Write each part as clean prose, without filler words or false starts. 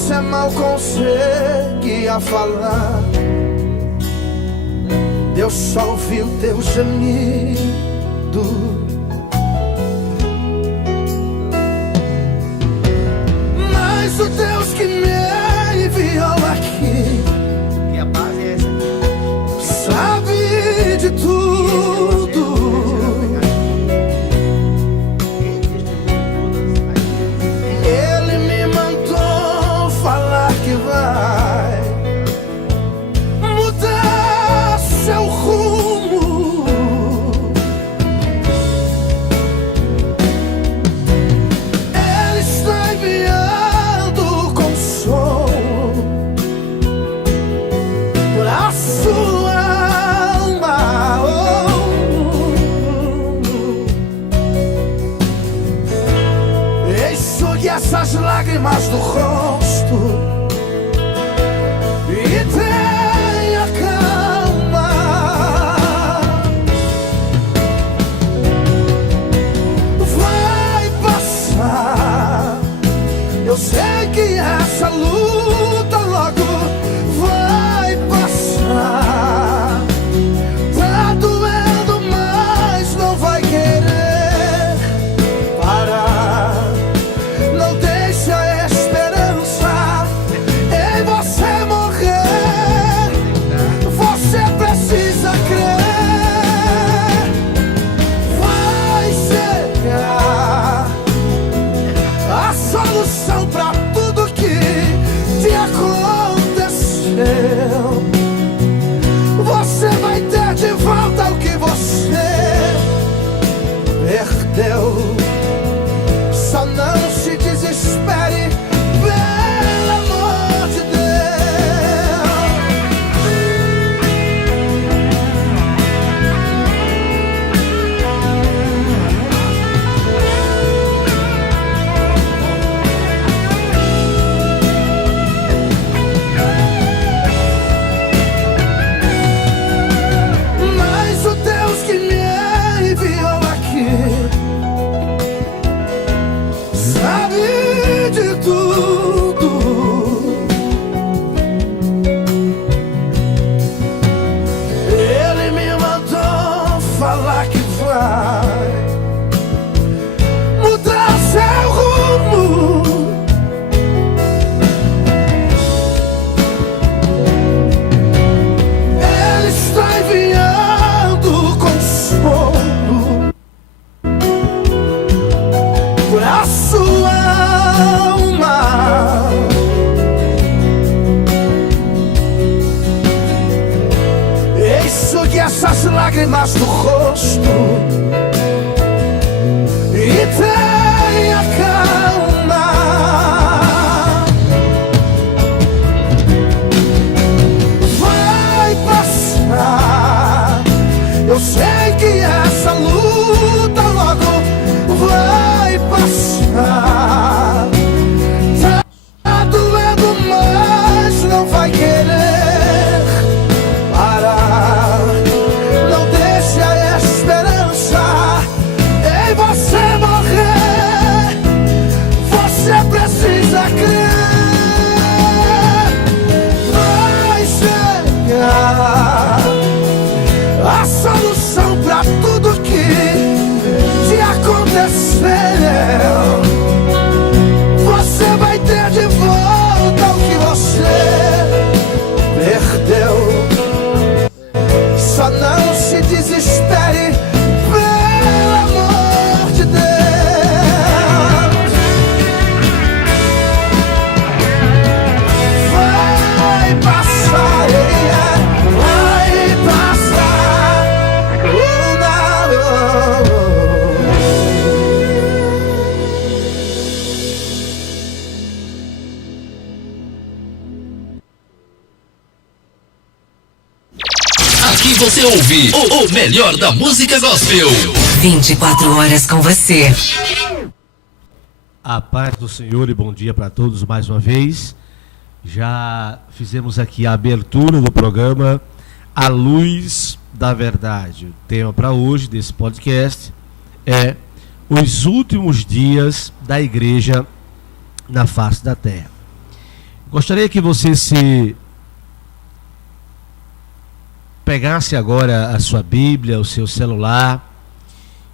Você mal conseguia falar, Deus só ouviu teu gemido. Mas o Deus que me enviou aqui, E a base é essa aqui. sabe de tudo. Ele me mandou falar que vai mudar seu rumo. Ele está enviando consolo pra sua alma. Enxugue essas lágrimas do rosto e tenha calma. Vai passar. Eu sei que essa luta logo vai passar. Tá doendo, mas não vai querer parar. Não deixa a esperança em você morrer. Você precisa crer. Vai chegar a solução pra tudo que te aconteceu. Você vai ter de volta o que você perdeu. Só não se desespere, pelo amor de Mas o Deus que me enviou aqui sabe de tudo. Ele me mandou falar que vai mudar seu rumo. Ele está enviando consolo pra sua alma. Enxugue essas lágrimas do rosto e tenha calma. Vai passar. Eu sei que essa luta logo vai passar. Tá doendo, mas não vai querer parar. Não deixe a esperança em você morrer. Você precisa crer. Vai chegar a solução pra tudo que te aconteceu. Você vai ter de volta o que você perdeu. Só não se desespere, pelo amor de Deus. Vai passar, vai passar. Oh, não. Aqui você ouve o melhor da música gospel. 24 horas com você. A paz do Senhor e bom dia para todos mais uma vez. Já fizemos aqui a abertura do programa A Luz da Verdade. O tema para hoje desse podcast é os últimos dias da igreja na face da terra. Gostaria que você se pegasse agora a sua Bíblia, o seu celular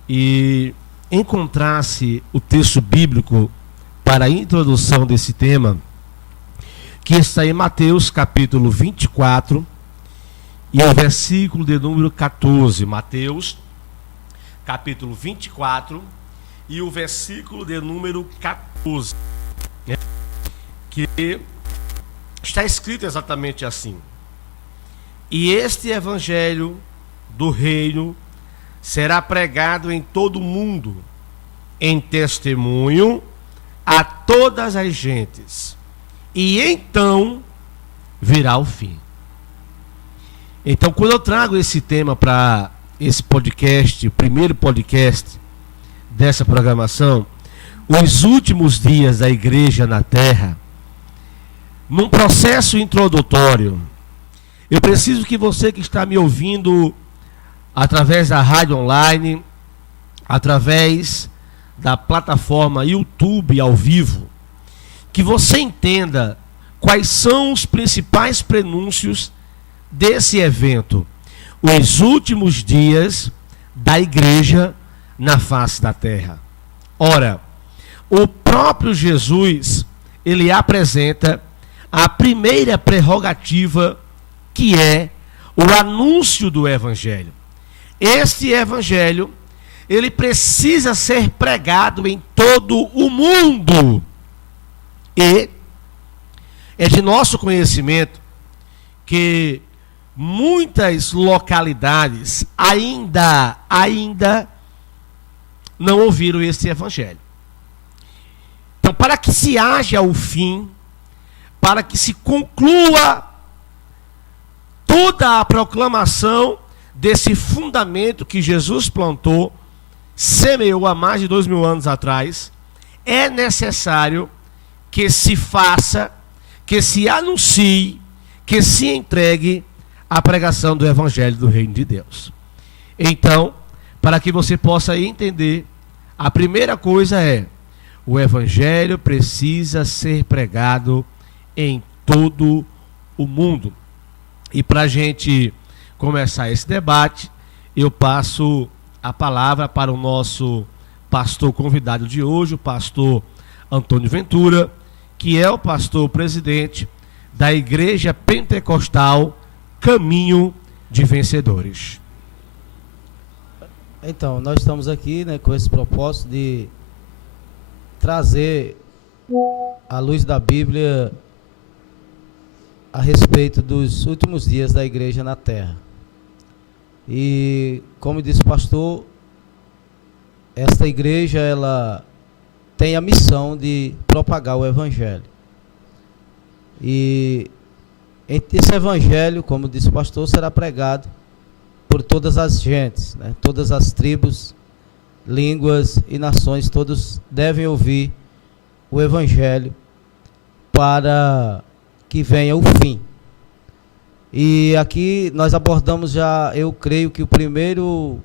e encontrasse o texto bíblico para a introdução desse tema, que está em Mateus capítulo 24 e o versículo de número 14. Mateus capítulo 24 e o versículo de número 14, né? Que está escrito exatamente assim: e este evangelho do reino será pregado em todo o mundo, em testemunho a todas as gentes, e então virá o fim. Então, quando eu trago esse tema para esse podcast, o primeiro podcast dessa programação, os últimos dias da igreja na terra, num processo introdutório, eu preciso que você que está me ouvindo através da rádio online, através da plataforma YouTube ao vivo, que você entenda quais são os principais prenúncios desse evento, os últimos dias da igreja na face da terra. Ora, o próprio Jesus, ele apresenta a primeira prerrogativa, que é o anúncio do evangelho. Este evangelho, ele precisa ser pregado em todo o mundo. E é de nosso conhecimento que muitas localidades ainda não ouviram este evangelho. Então, para que se haja o fim, para que se conclua toda a proclamação desse fundamento que Jesus plantou, semeou há mais de 2000 anos atrás, é necessário que se faça, que se anuncie, que se entregue a pregação do Evangelho do Reino de Deus. Então, para que você possa entender, a primeira coisa é: o Evangelho precisa ser pregado em todo o mundo. E para a gente começar esse debate, eu passo a palavra para o nosso pastor convidado de hoje, o pastor Antônio Ventura, que é o pastor presidente da Igreja Pentecostal Caminho de Vencedores. Então, nós estamos aqui, né, com esse propósito de trazer a luz da Bíblia a respeito dos últimos dias da igreja na terra. E, como disse o pastor, esta igreja, ela tem a missão de propagar o evangelho. E esse evangelho, como disse o pastor, será pregado por todas as gentes, né? Todas as tribos, línguas e nações, todos devem ouvir o evangelho para que venha o fim. E aqui nós abordamos já, eu creio que o primeiro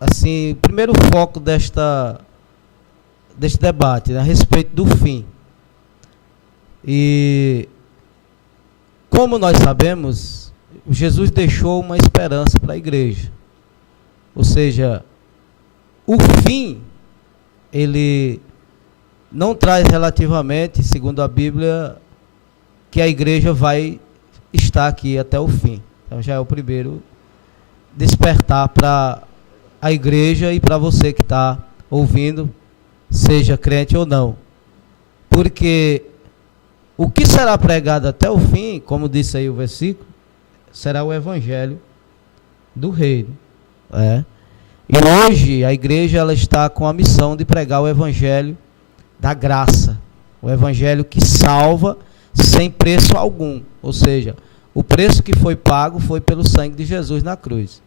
o primeiro foco deste debate, né, a respeito do fim. E como nós sabemos, Jesus deixou uma esperança para a igreja. Ou seja, o fim, ele não traz relativamente, segundo a Bíblia, que a igreja vai estar aqui até o fim. Então já é o primeiro despertar para a igreja e para você que está ouvindo, seja crente ou não. Porque o que será pregado até o fim, como disse aí o versículo, será o evangelho do reino. E hoje a igreja, ela está com a missão de pregar o evangelho da graça, o evangelho que salva sem preço algum. Ou seja, o preço que foi pago foi pelo sangue de Jesus na cruz.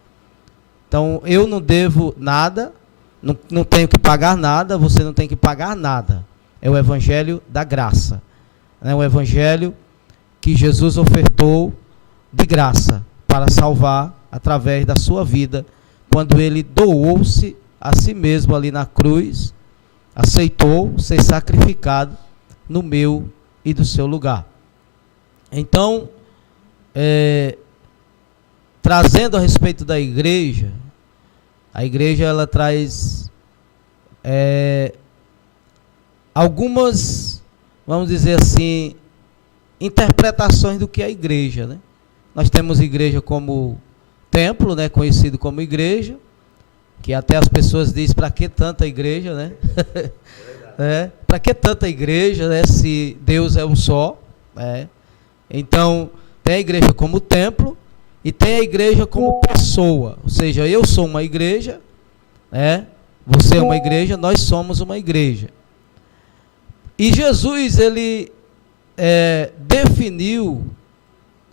Então eu não devo nada, não tenho que pagar nada, você não tem que pagar nada. É o evangelho da graça. É o evangelho que Jesus ofertou de graça para salvar através da sua vida, quando ele doou-se a si mesmo ali na cruz, aceitou ser sacrificado no meu e do seu lugar. Então, trazendo a respeito da igreja, a igreja ela traz algumas, vamos dizer assim, interpretações do que é a igreja, né? Nós temos igreja como templo, né, conhecido como igreja, que até as pessoas dizem, para que tanta igreja, né? Para que tanta igreja, né, se Deus é um só, né? Então, tem a igreja como templo e tem a igreja como pessoa, ou seja, eu sou uma igreja, né? Você é uma igreja, nós somos uma igreja. E Jesus, ele definiu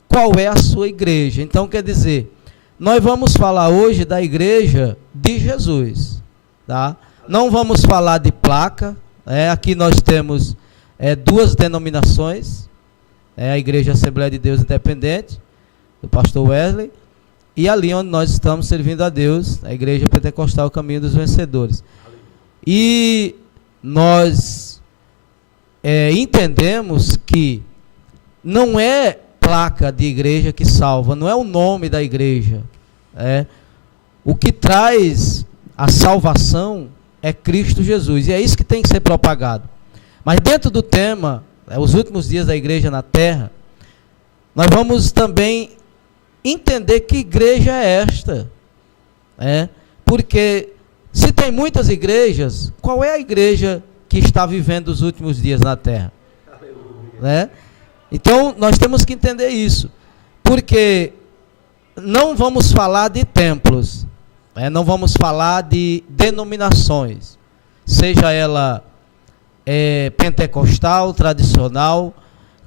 qual é a sua igreja. Então, quer dizer, nós vamos falar hoje da igreja de Jesus, tá? Não vamos falar de placa. Aqui nós temos duas denominações, a Igreja Assembleia de Deus Independente, do pastor Wesley, e ali onde nós estamos servindo a Deus, a Igreja Pentecostal Caminho dos Vencedores. E nós entendemos que não é placa de igreja que salva, não é o nome da igreja. O que traz a salvação é Cristo Jesus, e é isso que tem que ser propagado. Mas dentro do tema, os últimos dias da igreja na terra, nós vamos também entender que igreja é esta. Porque se tem muitas igrejas, qual é a igreja que está vivendo os últimos dias na terra? Então, nós temos que entender isso, porque não vamos falar de templos, não vamos falar de denominações, seja ela pentecostal, tradicional,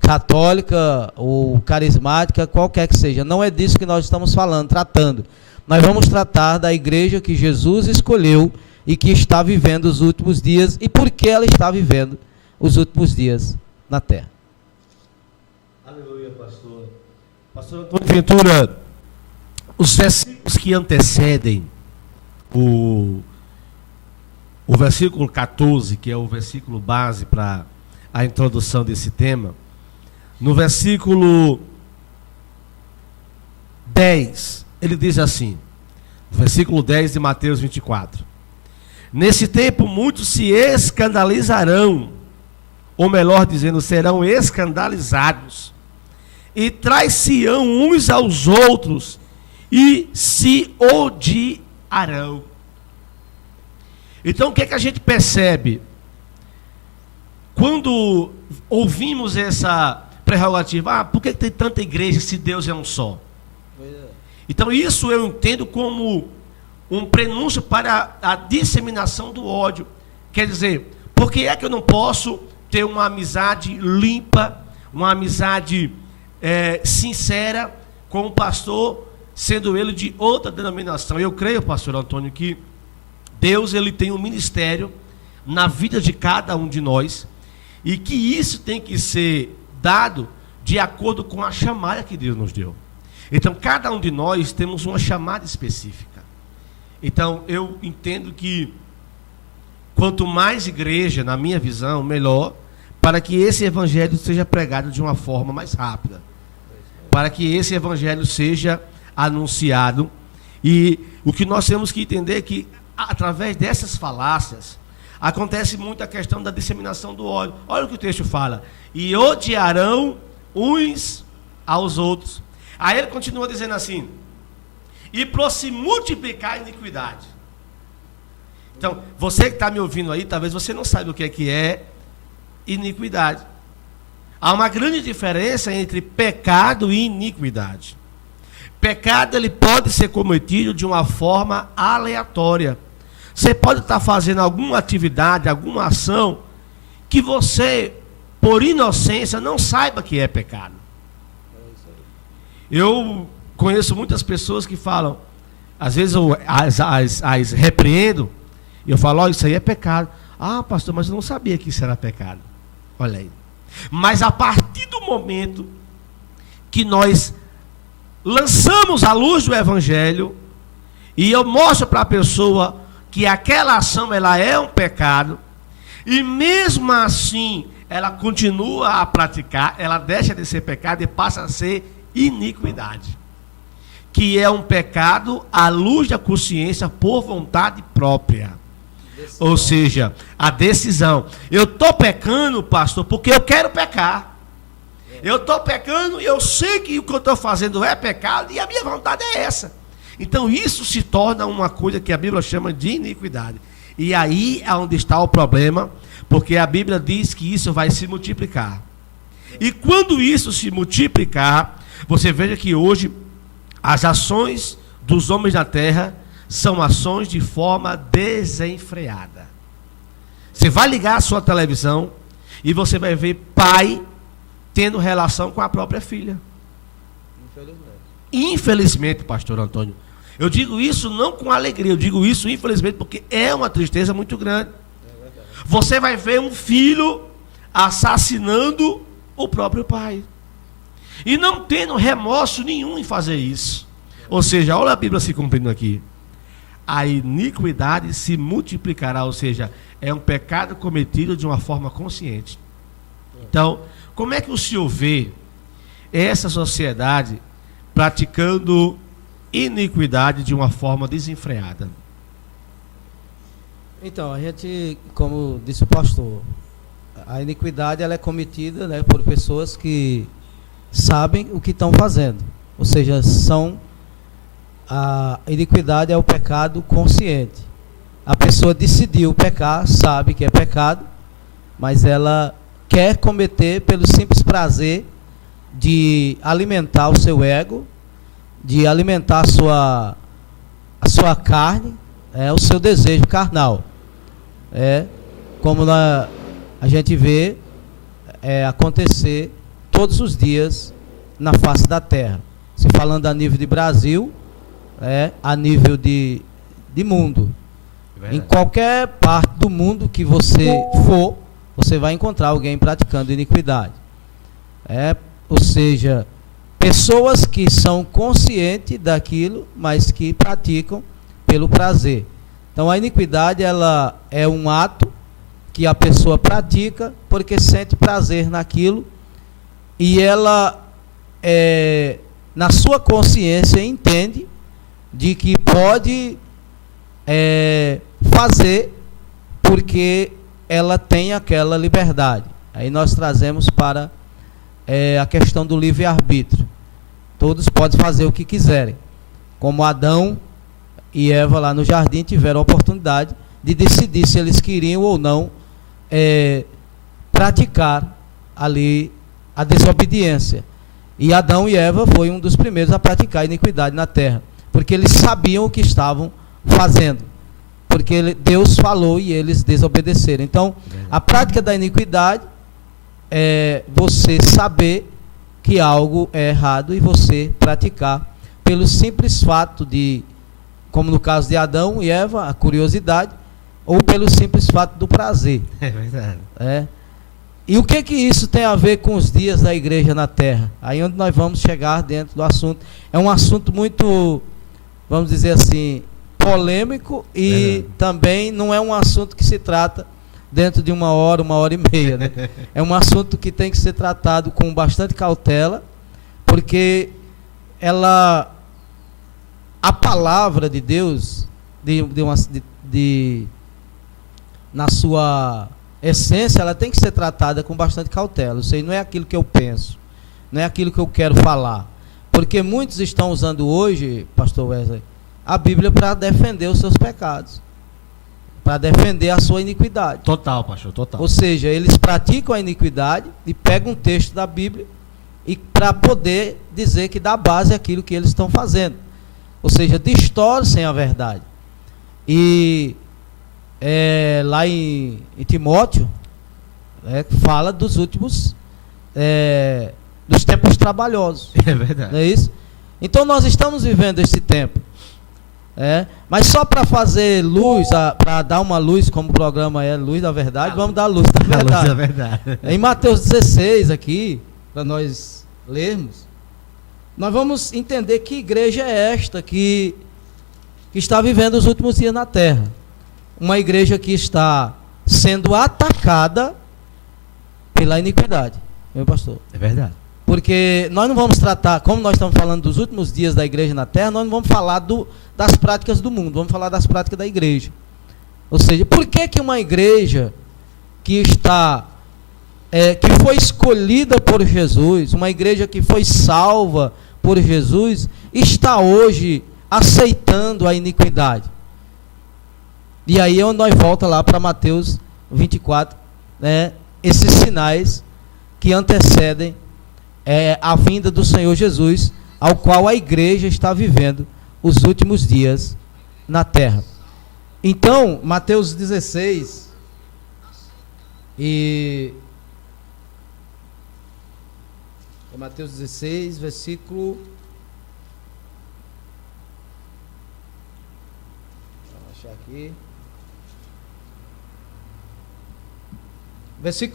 católica ou carismática, qualquer que seja. Não é disso que nós estamos tratando. Nós vamos tratar da igreja que Jesus escolheu e que está vivendo os últimos dias, e por que ela está vivendo os últimos dias na terra. Aleluia, pastor. Pastor Antônio Ventura, os versículos que antecedem o versículo 14, que é o versículo base para a introdução desse tema, no versículo 10, ele diz assim, versículo 10 de Mateus 24: nesse tempo muitos se escandalizarão, ou melhor dizendo, serão escandalizados, e traiçoarão uns aos outros, e se odiarão. Então, o que é que a gente percebe quando ouvimos essa prerrogativa? Por que tem tanta igreja se Deus é um só? Então, isso eu entendo como um prenúncio para a disseminação do ódio. Quer dizer, por que é que eu não posso ter uma amizade limpa, uma amizade sincera com um pastor, sendo ele de outra denominação? Eu creio, pastor Antônio, que Deus ele tem um ministério na vida de cada um de nós, e que isso tem que ser dado de acordo com a chamada que Deus nos deu. Então, cada um de nós temos uma chamada específica. Então, eu entendo que quanto mais igreja, na minha visão, melhor, para que esse evangelho seja pregado de uma forma mais rápida, para que esse evangelho seja anunciado. E o que nós temos que entender é que, através dessas falácias, acontece muito a questão da disseminação do ódio. Olha o que o texto fala: e odiarão uns aos outros. Aí ele continua dizendo assim: e por se multiplicar a iniquidade. Então, você que está me ouvindo aí, talvez você não saiba o que é iniquidade. Há uma grande diferença entre pecado e iniquidade. Pecado, ele pode ser cometido de uma forma aleatória. Você pode estar fazendo alguma atividade, alguma ação, que você, por inocência, não saiba que é pecado. Eu conheço muitas pessoas que falam, às vezes eu as repreendo, e eu falo: isso aí é pecado. Ah, pastor, mas eu não sabia que isso era pecado. Olha aí. Mas a partir do momento que nós lançamos a luz do evangelho, e eu mostro para a pessoa que aquela ação ela é um pecado, e mesmo assim ela continua a praticar, ela deixa de ser pecado e passa a ser iniquidade, que é um pecado à luz da consciência por vontade própria. Ou seja, a decisão. Eu estou pecando, pastor, porque eu quero pecar. Eu estou pecando e eu sei que o que eu estou fazendo é pecado e a minha vontade é essa. Então isso se torna uma coisa que a Bíblia chama de iniquidade. E aí é onde está o problema, porque a Bíblia diz que isso vai se multiplicar. E quando isso se multiplicar, você veja que hoje as ações dos homens na terra são ações de forma desenfreada. Você vai ligar a sua televisão e você vai ver pai tendo relação com a própria filha. Infelizmente, pastor Antônio, eu digo isso não com alegria, eu digo isso infelizmente porque é uma tristeza muito grande. Você vai ver um filho assassinando o próprio pai e não tendo remorso nenhum em fazer isso. Ou seja, olha a Bíblia se cumprindo aqui. A iniquidade se multiplicará, ou seja, é um pecado cometido de uma forma consciente. Então, como é que o senhor vê essa sociedade praticando iniquidade de uma forma desenfreada? Então, a gente, como disse o pastor, a iniquidade ela é cometida, né, por pessoas que sabem o que estão fazendo. Ou seja, a iniquidade é o pecado consciente. A pessoa decidiu pecar, sabe que é pecado, mas ela quer cometer pelo simples prazer de alimentar o seu ego, de alimentar a sua carne, o seu desejo carnal. Como a gente vê acontecer todos os dias na face da terra. Se falando a nível de Brasil, a nível de mundo. Em qualquer parte do mundo que você for, você vai encontrar alguém praticando iniquidade. Ou seja, pessoas que são conscientes daquilo, mas que praticam pelo prazer. Então a iniquidade ela é um ato que a pessoa pratica porque sente prazer naquilo e ela na sua consciência entende de que pode fazer porque ela tem aquela liberdade. Aí nós trazemos para a questão do livre-arbítrio. Todos podem fazer o que quiserem. Como Adão e Eva lá no jardim tiveram a oportunidade de decidir se eles queriam ou não praticar ali a desobediência. E Adão e Eva foi um dos primeiros a praticar a iniquidade na terra, porque eles sabiam o que estavam fazendo, porque Deus falou e eles desobedeceram. Então, a prática da iniquidade é você saber que algo é errado e você praticar pelo simples fato de, como no caso de Adão e Eva, a curiosidade, ou pelo simples fato do prazer. É verdade. E o que isso tem a ver com os dias da igreja na terra? Aí onde nós vamos chegar dentro do assunto. É um assunto muito, vamos dizer assim, polêmico e também não é um assunto que se trata dentro de uma hora e meia, né? É um assunto que tem que ser tratado com bastante cautela, porque a palavra de Deus, na sua essência, ela tem que ser tratada com bastante cautela. Isso aí não é aquilo que eu penso, não é aquilo que eu quero falar, porque muitos estão usando hoje, pastor Wesley, a Bíblia para defender os seus pecados, para defender a sua iniquidade. Total, pastor, total. Ou seja, eles praticam a iniquidade e pegam um texto da Bíblia e para poder dizer que dá base àquilo que eles estão fazendo. Ou seja, distorcem a verdade. E lá em Timóteo, fala dos últimos, dos tempos trabalhosos. É verdade. Não é isso? Então nós estamos vivendo esse tempo. Mas só para fazer luz, para dar uma luz, como o programa é Luz da Verdade, vamos dar luz da verdade. A luz da verdade. Em Mateus 16 aqui, para nós lermos, nós vamos entender que igreja é esta que está vivendo os últimos dias na terra. Uma igreja que está sendo atacada pela iniquidade, meu pastor. É verdade. Porque nós não vamos tratar, como nós estamos falando dos últimos dias da igreja na terra, nós não vamos falar das práticas do mundo, vamos falar das práticas da igreja. Ou seja, por que que uma igreja que foi escolhida por Jesus, uma igreja que foi salva por Jesus, está hoje aceitando a iniquidade? E aí nós voltamos lá para Mateus 24, né, esses sinais que antecedem a vinda do Senhor Jesus, ao qual a igreja está vivendo os últimos dias na terra. Então, Mateus 16, Mateus 16, versículo... Vou achar aqui.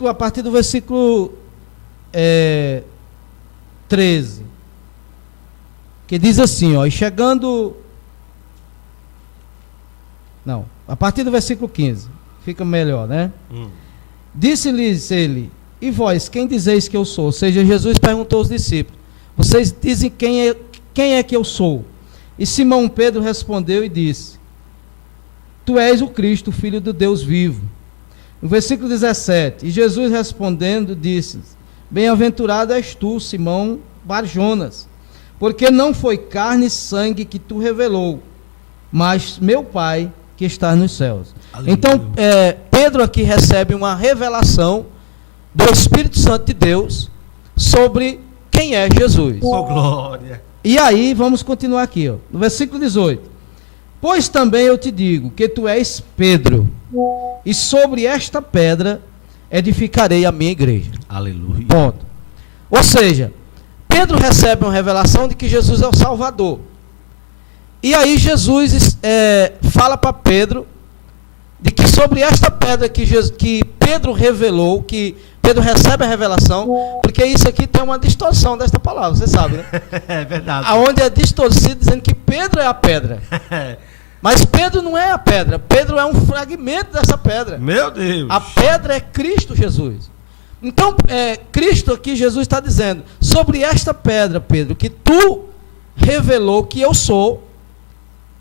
A partir do versículo 13, que diz assim, ó, e chegando... Não, a partir do versículo 15, fica melhor, né? Disse-lhes ele, e vós, quem dizeis que eu sou? Ou seja, Jesus perguntou aos discípulos, vocês dizem quem é que eu sou? E Simão Pedro respondeu e disse, tu és o Cristo, o Filho do Deus vivo. No versículo 17, e Jesus respondendo disse, bem-aventurado és tu, Simão Barjonas, porque não foi carne e sangue que tu revelou, mas meu Pai que está nos céus. Aleluia. Então, Pedro aqui recebe uma revelação do Espírito Santo de Deus sobre quem é Jesus. Oh, glória! E aí, vamos continuar aqui, ó, no versículo 18. Pois também eu te digo que tu és Pedro, e sobre esta pedra edificarei a minha igreja. Aleluia. Ponto. Ou seja, Pedro recebe uma revelação de que Jesus é o Salvador. E aí Jesus fala para Pedro de que sobre esta pedra que Pedro revelou, que Pedro recebe a revelação, porque isso aqui tem uma distorção desta palavra, você sabe, né? É verdade. Aonde é distorcido dizendo que Pedro é a pedra. Mas Pedro não é a pedra, Pedro é um fragmento dessa pedra. Meu Deus! A pedra é Cristo Jesus. Então, Cristo aqui, Jesus está dizendo, sobre esta pedra, Pedro, que tu revelou que eu sou,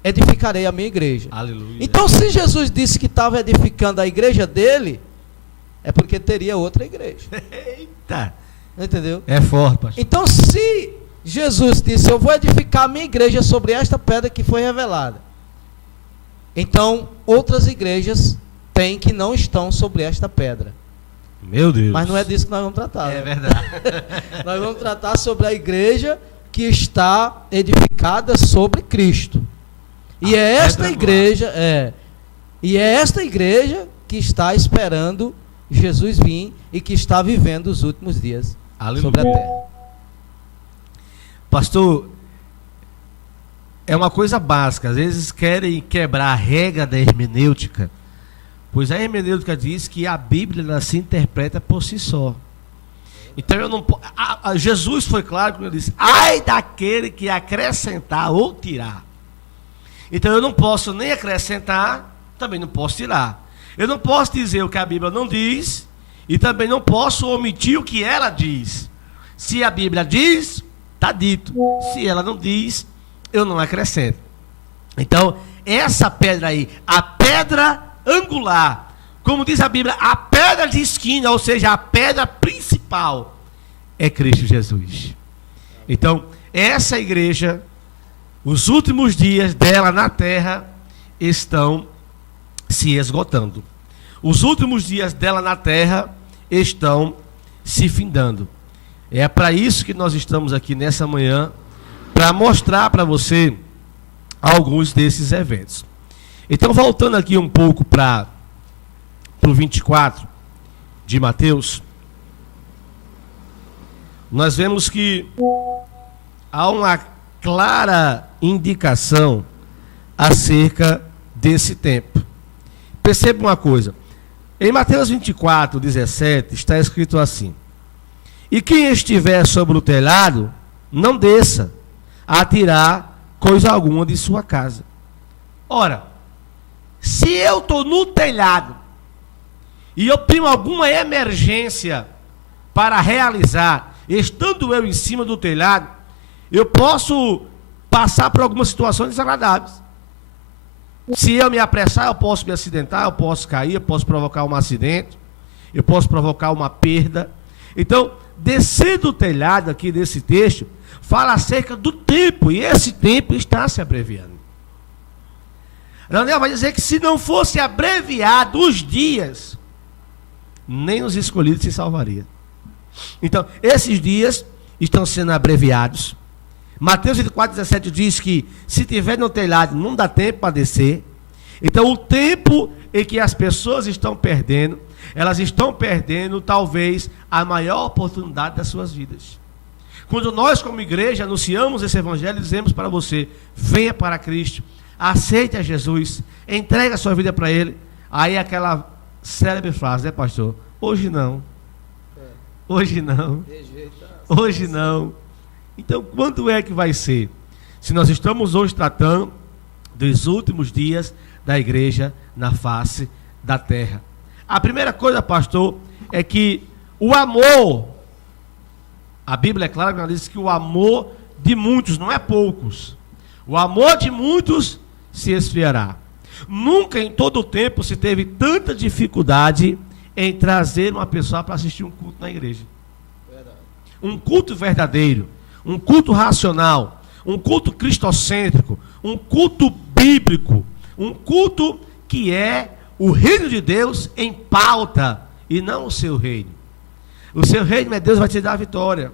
edificarei a minha igreja. Aleluia. Então, se Jesus disse que estava edificando a igreja dele, é porque teria outra igreja. Eita! Entendeu? É forte, pastor. Então, se Jesus disse, eu vou edificar a minha igreja sobre esta pedra que foi revelada, então, outras igrejas têm que não estão sobre esta pedra. Meu Deus. Mas não é disso que nós vamos tratar. É né? verdade. Nós vamos tratar sobre a igreja que está edificada sobre Cristo. E é esta igreja, e é esta igreja que está esperando Jesus vir e que está vivendo os últimos dias sobre a terra. Pastor, é uma coisa básica. Às vezes querem quebrar a regra da hermenêutica, pois a hermenêutica diz que a Bíblia ela se interpreta por si só. Então eu não Jesus foi claro quando ele disse: ai daquele que acrescentar ou tirar. Então eu não posso nem acrescentar, também não posso tirar. Eu não posso dizer o que a Bíblia não diz e também não posso omitir o que ela diz. Se a Bíblia diz, está dito. Se ela não diz, eu não acrescento. Então, essa pedra aí, a pedra angular, como diz a Bíblia, a pedra de esquina, ou seja, a pedra principal, é Cristo Jesus. Então, essa igreja, os últimos dias dela na terra estão se esgotando. Os últimos dias dela na terra estão se findando. É para isso que nós estamos aqui nessa manhã, para mostrar para você alguns desses eventos. Então, voltando aqui um pouco para o 24 de Mateus, nós vemos que há uma clara indicação acerca desse tempo. Perceba uma coisa, em Mateus 24, 17, está escrito assim: e quem estiver sobre o telhado, não desça a tirar coisa alguma de sua casa. Ora, se eu estou no telhado e eu tenho alguma emergência para realizar, estando eu em cima do telhado, eu posso passar por algumas situações desagradáveis. Se eu me apressar, eu posso me acidentar, eu posso cair, eu posso provocar um acidente, eu posso provocar uma perda. Então, descer do telhado aqui desse texto, fala acerca do tempo, e esse tempo está se abreviando. Daniel vai dizer que se não fosse abreviado os dias, nem os escolhidos se salvariam. Então, esses dias estão sendo abreviados. Mateus 24:17 diz que se tiver no telhado não dá tempo para descer. Então o tempo em que as pessoas estão perdendo, elas estão perdendo talvez a maior oportunidade das suas vidas. Quando nós como igreja anunciamos esse evangelho, dizemos para você, venha para Cristo, aceite a Jesus, entregue a sua vida para Ele. Aí aquela célebre frase, né, pastor? Hoje não. Hoje não. Hoje não. Então, quando é que vai ser? Se nós estamos hoje tratando dos últimos dias da igreja na face da terra. A primeira coisa, pastor, é que o amor, a Bíblia é clara, ela diz que o amor de muitos, não é poucos, o amor de muitos se esfriará. Nunca em todo o tempo se teve tanta dificuldade em trazer uma pessoa para assistir um culto na igreja. Um culto verdadeiro, um culto racional, um culto cristocêntrico, um culto bíblico, um culto que é o reino de Deus em pauta e não o seu reino. O seu reino é Deus vai te dar a vitória.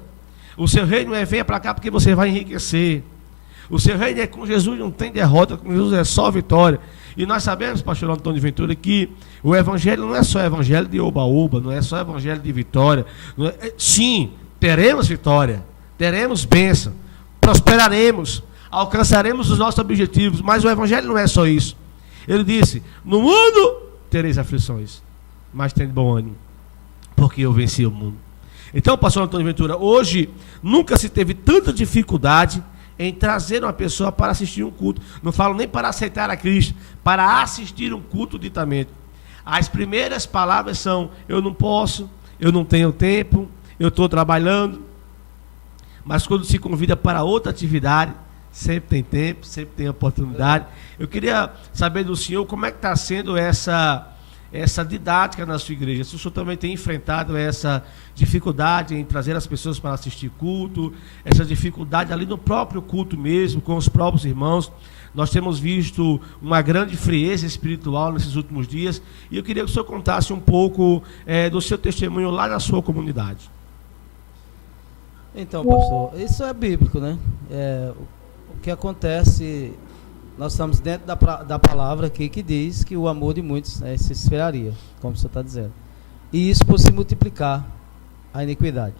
O seu reino é venha para cá porque você vai enriquecer. O seu reino é com Jesus não tem derrota, com Jesus é só vitória. E nós sabemos, pastor Antônio Ventura, que o evangelho não é só evangelho de oba-oba, não é só evangelho de vitória. Sim, teremos vitória, teremos bênção, prosperaremos, alcançaremos os nossos objetivos, mas o evangelho não é só isso. Ele disse, no mundo tereis aflições, mas tem bom ânimo, porque eu venci o mundo. Então, pastor Antônio Ventura, hoje nunca se teve tanta dificuldade em trazer uma pessoa para assistir um culto. Não falo nem para aceitar a Cristo, para assistir um culto ditamente. As primeiras palavras são, eu não posso, eu não tenho tempo, eu estou trabalhando. Mas quando se convida para outra atividade, sempre tem tempo, sempre tem oportunidade. Eu queria saber do senhor como é que está sendo essa didática na sua igreja. Se o senhor também tem enfrentado essa dificuldade em trazer as pessoas para assistir culto, essa dificuldade ali no próprio culto mesmo, com os próprios irmãos. Nós temos visto uma grande frieza espiritual nesses últimos dias, e eu queria que o senhor contasse um pouco do seu testemunho lá na sua comunidade. Então, pastor, isso é bíblico, né? O que acontece, nós estamos dentro da palavra aqui que diz que o amor de muitos se esfriaria, como o senhor está dizendo. E isso por se multiplicar a iniquidade.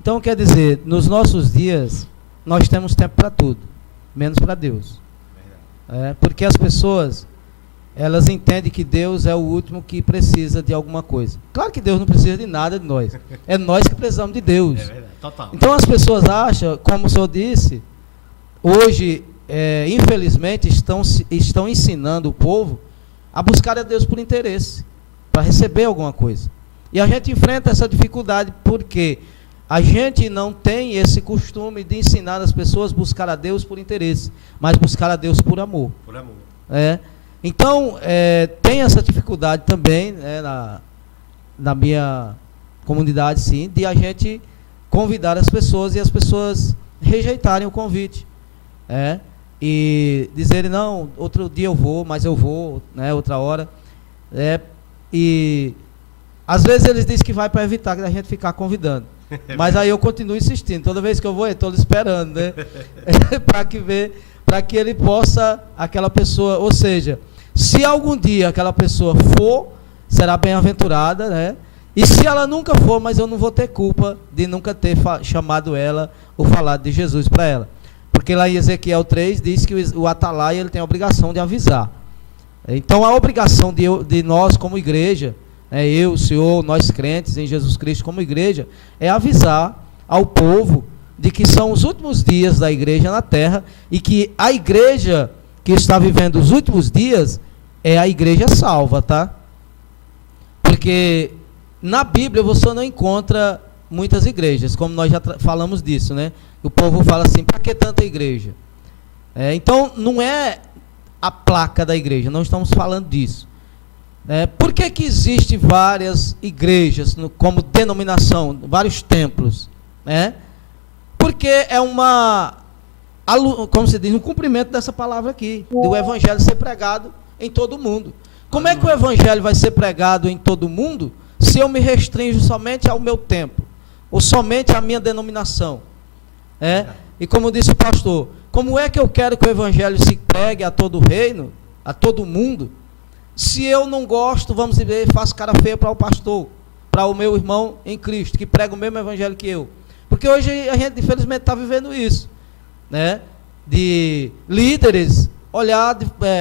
Então, quer dizer, nos nossos dias, nós temos tempo para tudo, menos para Deus. Porque as pessoas, elas entendem que Deus é o último que precisa de alguma coisa. Claro que Deus não precisa de nada de nós. É nós que precisamos de Deus. É verdade, total. Então as pessoas acham, como o senhor disse, hoje, infelizmente, estão ensinando o povo a buscar a Deus por interesse, para receber alguma coisa. E a gente enfrenta essa dificuldade porque a gente não tem esse costume de ensinar as pessoas a buscar a Deus por interesse, mas buscar a Deus por amor. Por amor. Então, tem essa dificuldade também, na minha comunidade, sim, de a gente convidar as pessoas e as pessoas rejeitarem o convite. E dizerem, não, outro dia eu vou, mas eu vou, outra hora. E às vezes eles dizem que vai para evitar que a gente ficar convidando. Mas aí eu continuo insistindo. Toda vez que eu vou, eu estou esperando, para que ele possa, aquela pessoa, ou seja, se algum dia aquela pessoa for, será bem-aventurada, E se ela nunca for, mas eu não vou ter culpa de nunca ter chamado ela ou falado de Jesus para ela. Porque lá em Ezequiel 3 diz que o atalaia ele tem a obrigação de avisar. Então a obrigação de nós como igreja, eu, o senhor, nós crentes em Jesus Cristo como igreja, é avisar ao povo de que são os últimos dias da igreja na terra e que a igreja que está vivendo os últimos dias é a igreja salva, tá? Porque na Bíblia você não encontra muitas igrejas, como nós já falamos disso, né? O povo fala assim, para que tanta igreja? Então, não é a placa da igreja, não estamos falando disso. Por que que existe várias igrejas, como denominação, vários templos? Porque é como se diz, um cumprimento dessa palavra aqui, do evangelho ser pregado em todo mundo. Como é que o evangelho vai ser pregado em todo mundo, se eu me restringo somente ao meu templo, ou somente à minha denominação? E como disse o pastor, como é que eu quero que o evangelho se pregue a todo o reino, a todo mundo, se eu não gosto, vamos dizer, faço cara feia para o pastor, para o meu irmão em Cristo, que prega o mesmo evangelho que eu? Porque hoje a gente, infelizmente, está vivendo isso, de líderes olhar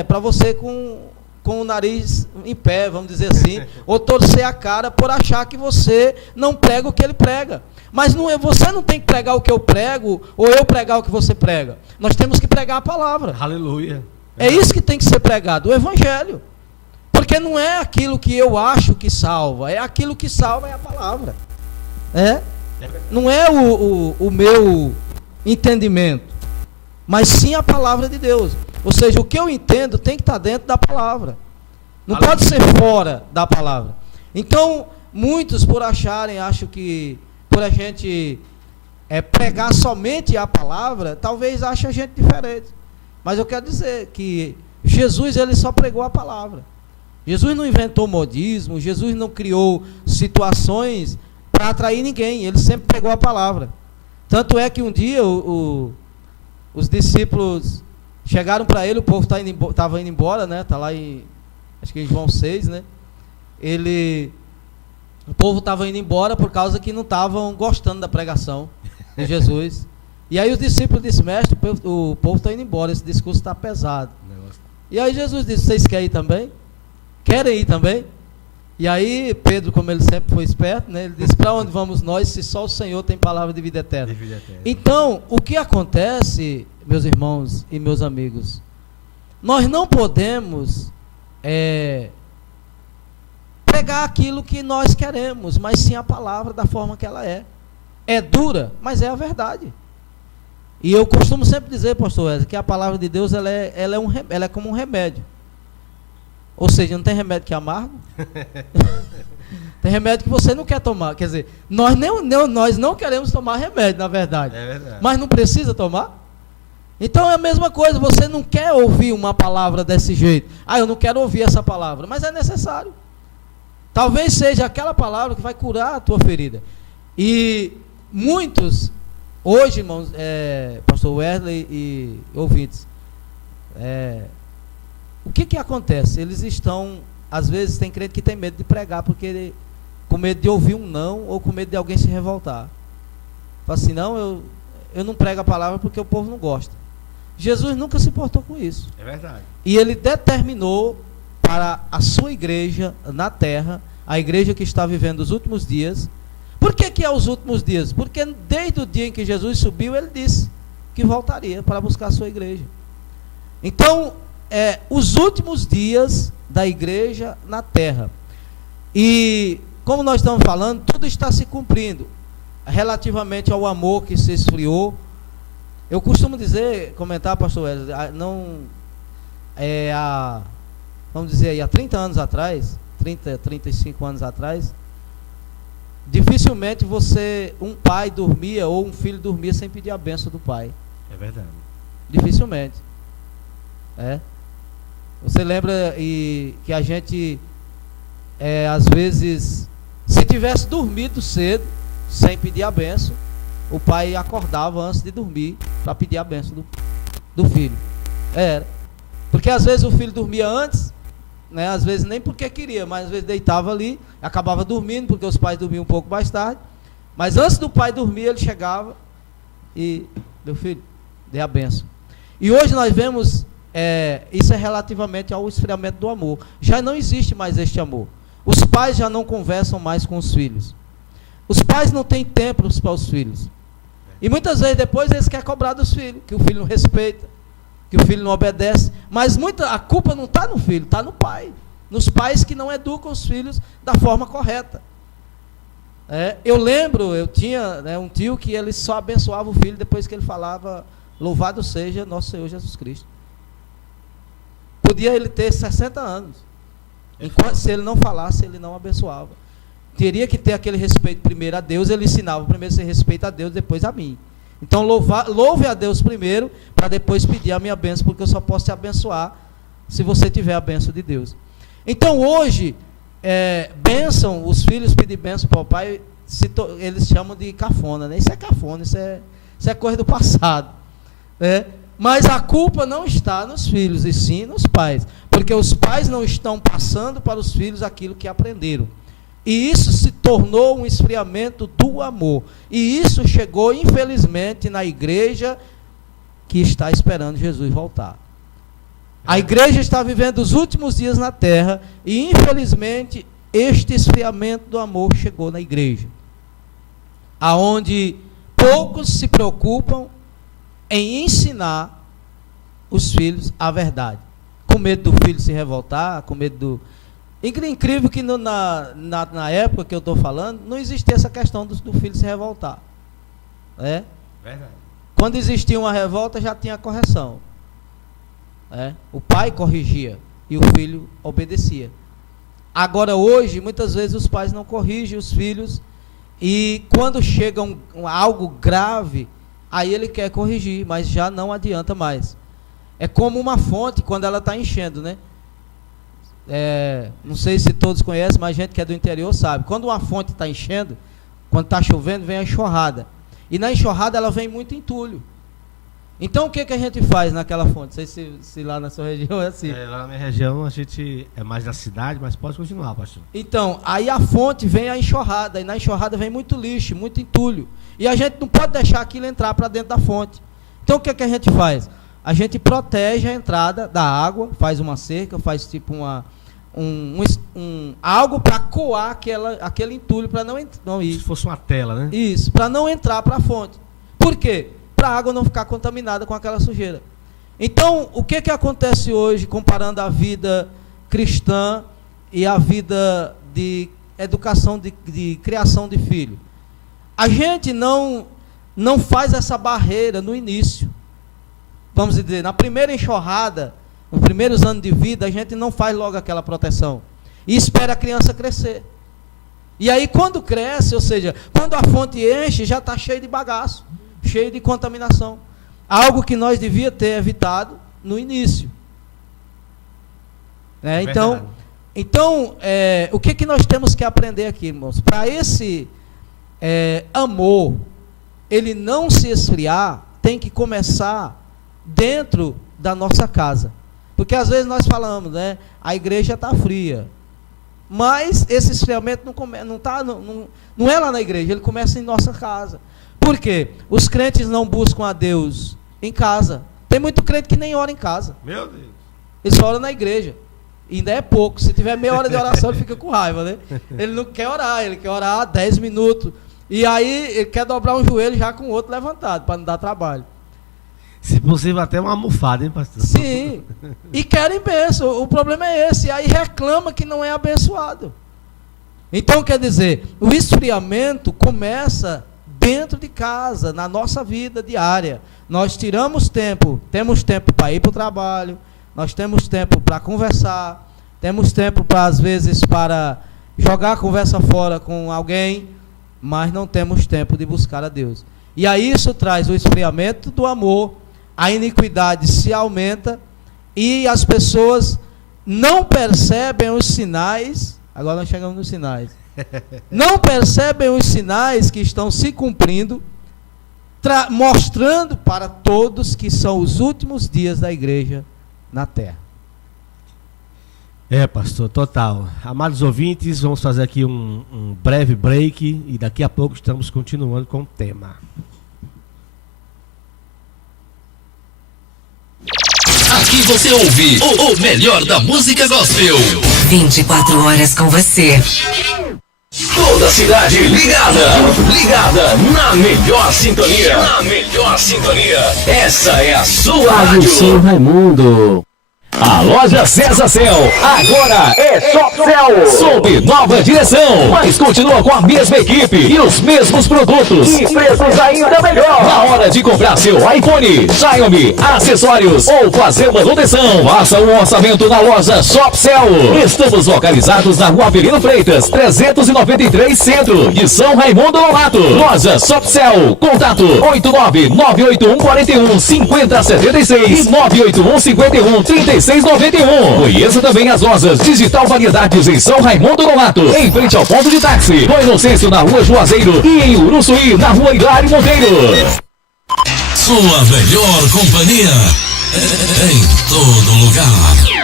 para você com o nariz em pé, vamos dizer assim, ou torcer a cara por achar que você não prega o que ele prega. Mas você não tem que pregar o que eu prego, ou eu pregar o que você prega. Nós temos que pregar a palavra. Aleluia. É isso que tem que ser pregado, o evangelho. Porque não é aquilo que eu acho que salva, é aquilo que salva é a palavra. Não é o meu entendimento, mas sim a palavra de Deus. Ou seja, o que eu entendo tem que estar dentro da palavra. Não pode ser fora da palavra. Então, muitos acham que por a gente pregar somente a palavra, talvez achem a gente diferente. Mas eu quero dizer que Jesus, ele só pregou a palavra. Jesus não inventou modismo, Jesus não criou situações para atrair ninguém, ele sempre pregou a palavra. Tanto é que um dia os discípulos chegaram para ele, o povo estava indo embora, está lá acho que em João 6, o povo estava indo embora por causa que não estavam gostando da pregação de Jesus. E aí os discípulos disseram, mestre, o povo está indo embora, esse discurso está pesado. E aí Jesus disse, vocês querem ir também? Querem ir também? E aí Pedro, como ele sempre foi esperto, ele disse, para onde vamos nós, se só o Senhor tem palavra de vida eterna? Então, o que acontece, meus irmãos e meus amigos, nós não podemos pregar aquilo que nós queremos, mas sim a palavra da forma que ela é. É dura, mas é a verdade. E eu costumo sempre dizer, pastor Wesley, que a palavra de Deus ela é como um remédio. Ou seja, não tem remédio que é amargo. Tem remédio que você não quer tomar. Quer dizer, nós não queremos tomar remédio, na verdade. É verdade. Mas não precisa tomar. Então é a mesma coisa, você não quer ouvir uma palavra desse jeito. Eu não quero ouvir essa palavra, mas é necessário. Talvez seja aquela palavra que vai curar a tua ferida. E muitos, hoje, irmãos, pastor Wesley e ouvintes, o que acontece? Eles estão, às vezes, tem crente que tem medo de pregar, porque com medo de ouvir um não, ou com medo de alguém se revoltar. Fala assim, não, eu não prego a palavra porque o povo não gosta. Jesus nunca se importou com isso. É verdade. E ele determinou para a sua igreja na terra, a igreja que está vivendo os últimos dias. Por que é os últimos dias? Porque desde o dia em que Jesus subiu, ele disse que voltaria para buscar a sua igreja. Então, os últimos dias da igreja na terra. E, como nós estamos falando, tudo está se cumprindo. Relativamente ao amor que se esfriou, eu costumo comentar, pastor Wesley, vamos dizer aí, há 30 anos atrás, 35 anos atrás, dificilmente um pai dormia ou um filho dormia sem pedir a bênção do pai. É verdade. Dificilmente. Você lembra que a gente, às vezes, se tivesse dormido cedo, sem pedir a bênção, o pai acordava antes de dormir para pedir a bênção do filho. Porque às vezes o filho dormia antes, às vezes nem porque queria, mas às vezes deitava ali, acabava dormindo, porque os pais dormiam um pouco mais tarde. Mas antes do pai dormir, ele chegava e, meu filho, dê a bênção. E hoje nós vemos, isso é relativamente ao esfriamento do amor. Já não existe mais este amor. Os pais já não conversam mais com os filhos. Os pais não têm tempo para os filhos. E muitas vezes depois eles querem cobrar dos filhos, que o filho não respeita, que o filho não obedece. Mas a culpa não está no filho, está no pai. nos pais que não educam os filhos da forma correta. Eu lembro, eu tinha, né, um tio que ele só abençoava o filho depois que ele falava, louvado seja nosso Senhor Jesus Cristo. Podia ele ter 60 anos. Enquanto, se ele não falasse, ele não abençoava. Teria que ter aquele respeito primeiro a Deus, ele ensinava primeiro você respeita a Deus, depois a mim. Então louve a Deus primeiro, para depois pedir a minha bênção, porque eu só posso te abençoar se você tiver a bênção de Deus. Então hoje, bênção, os filhos pedir bênção para o pai, eles chamam de cafona, né? Isso é cafona, isso é coisa do passado, né? Mas a culpa não está nos filhos, e sim nos pais, porque os pais não estão passando para os filhos aquilo que aprenderam. E isso se tornou um esfriamento do amor. E isso chegou, infelizmente, na igreja que está esperando Jesus voltar. A igreja está vivendo os últimos dias na terra e, infelizmente, este esfriamento do amor chegou na igreja, aonde poucos se preocupam em ensinar os filhos a verdade, com medo do filho se revoltar, com medo do... Incrível que na época que eu estou falando, não existia essa questão do filho se revoltar. Verdade. Quando existia uma revolta, já tinha correção. O pai corrigia e o filho obedecia. Agora hoje, muitas vezes os pais não corrigem os filhos, e quando chega algo grave, aí ele quer corrigir, mas já não adianta mais. É como uma fonte quando ela está enchendo, né? Não sei se todos conhecem, mas gente que é do interior sabe. Quando uma fonte está enchendo, quando está chovendo, vem a enxurrada. E na enxurrada ela vem muito entulho. Então o que a gente faz naquela fonte? Não sei se lá na sua região é assim. Lá na minha região a gente é mais da cidade, mas pode continuar, pastor. Então, aí a fonte vem a enxurrada, e na enxurrada vem muito lixo, muito entulho. E a gente não pode deixar aquilo entrar para dentro da fonte. Então o que a gente faz? A gente protege a entrada da água, faz uma cerca, faz tipo algo para coar aquele entulho, para não ir. Se fosse uma tela, né? Isso, para não entrar para a fonte. Por quê? Para a água não ficar contaminada com aquela sujeira. Então, o que acontece hoje, comparando a vida cristã e a vida de educação, de criação de filho? A gente não faz essa barreira no início. Vamos dizer, na primeira enxurrada, nos primeiros anos de vida, a gente não faz logo aquela proteção. E espera a criança crescer. E aí, quando cresce, ou seja, quando a fonte enche, já está cheio de bagaço, cheio de contaminação. Algo que nós devíamos ter evitado no início. Então, o que nós temos que aprender aqui, irmãos? Para esse amor, ele não se esfriar, tem que começar dentro da nossa casa. Porque às vezes nós falamos, né? A igreja está fria. Mas esse esfriamento não é lá na igreja, ele começa em nossa casa. Por quê? Os crentes não buscam a Deus em casa. Tem muito crente que nem ora em casa. Meu Deus. Ele só ora na igreja. E ainda é pouco. Se tiver meia hora de oração, ele fica com raiva, né? Ele não quer orar, ele quer orar 10 minutos. E aí ele quer dobrar um joelho já com o outro levantado, para não dar trabalho. Se possível, até uma almofada, hein, pastor? Sim. E querem bênção. O problema é esse. Aí reclama que não é abençoado. Então, quer dizer, o esfriamento começa dentro de casa, na nossa vida diária. Nós temos tempo para ir para o trabalho, nós temos tempo para conversar, temos tempo, às vezes, para jogar a conversa fora com alguém, mas não temos tempo de buscar a Deus. E aí isso traz o esfriamento do amor, a iniquidade se aumenta e as pessoas não percebem os sinais. Agora nós chegamos nos sinais. Não percebem os sinais que estão se cumprindo, mostrando para todos que são os últimos dias da igreja na terra. Pastor, total. Amados ouvintes, vamos fazer aqui um breve break e daqui a pouco estamos continuando com o tema. Aqui você ouve o melhor da música gospel. 24 horas com você. Toda a cidade ligada na melhor sintonia. Essa é a sua rádio. Sou Raimundo. A loja César Cell agora é Shop Cell, sob nova direção, mas continua com a mesma equipe e os mesmos produtos e preços ainda melhor. Na hora de comprar seu iPhone, Xiaomi, acessórios ou fazer manutenção, faça um orçamento na loja Shop Cell. Estamos localizados na Rua Avelino Freitas, 393 Centro, de São Raimundo Nonato. Loja Shop Cell, contato 89981415076 e 981513691. Conheça também as lojas Digital Variedades em São Raimundo Nonato, em frente ao ponto de táxi, no Inocêncio na Rua Juazeiro e em Uruçuí na Rua Hilário Monteiro. Sua melhor companhia em todo lugar.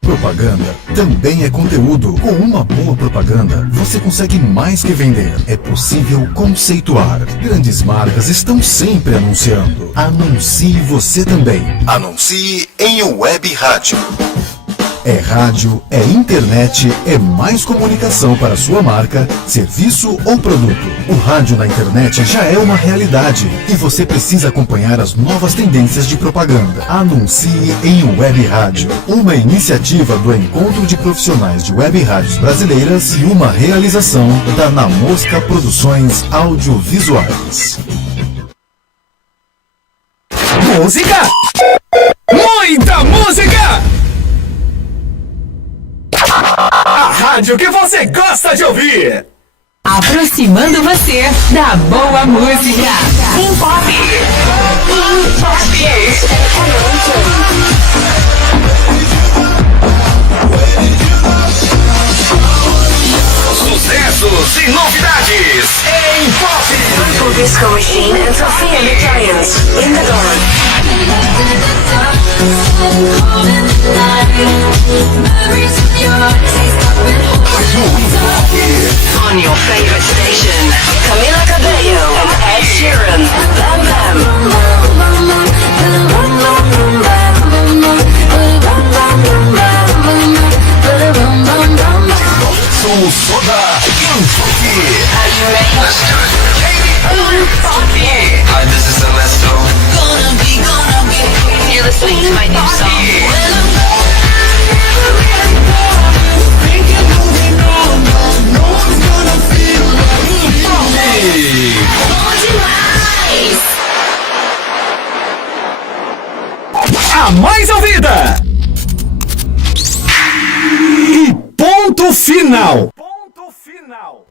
Propaganda também é conteúdo. Com uma boa propaganda, você consegue mais que vender. É possível conceituar. Grandes marcas estão sempre anunciando. Anuncie você também. Anuncie em web rádio. É rádio, é internet, é mais comunicação para sua marca, serviço ou produto. O rádio na internet já é uma realidade e você precisa acompanhar as novas tendências de propaganda. Anuncie em web rádio, uma iniciativa do Encontro de Profissionais de Web Rádios Brasileiras e uma realização da Na Mosca Produções Audiovisuais. Música! Muita música! A rádio que você gosta de ouvir. Aproximando você da boa música. Em pop. Sucessos e novidades em pop. Purple Disco Machine and Sophia Giants in the Dawn. On your favorite station, Camila Cabello and Ed Sheeran. Bam Bam. Sou Soda Infoque. Are you ready? Let's do it. Hi, this is Celeste. Gonna be. You're listening to my new song. A mais ouvida. E ponto final. Ponto final.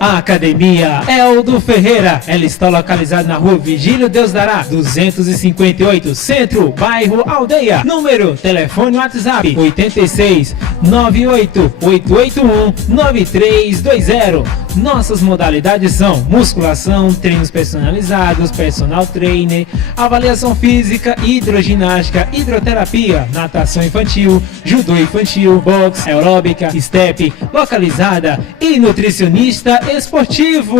A Academia Eldo Ferreira, ela está localizada na Rua Vigílio Deus Dará, 258, Centro, bairro Aldeia. Número, telefone WhatsApp, 86 98 881 9320. Nossas modalidades são musculação, treinos personalizados, personal trainer, avaliação física, hidroginástica, hidroterapia, natação infantil, judô infantil, boxe, aeróbica, step, localizada e nutricionista esportivo.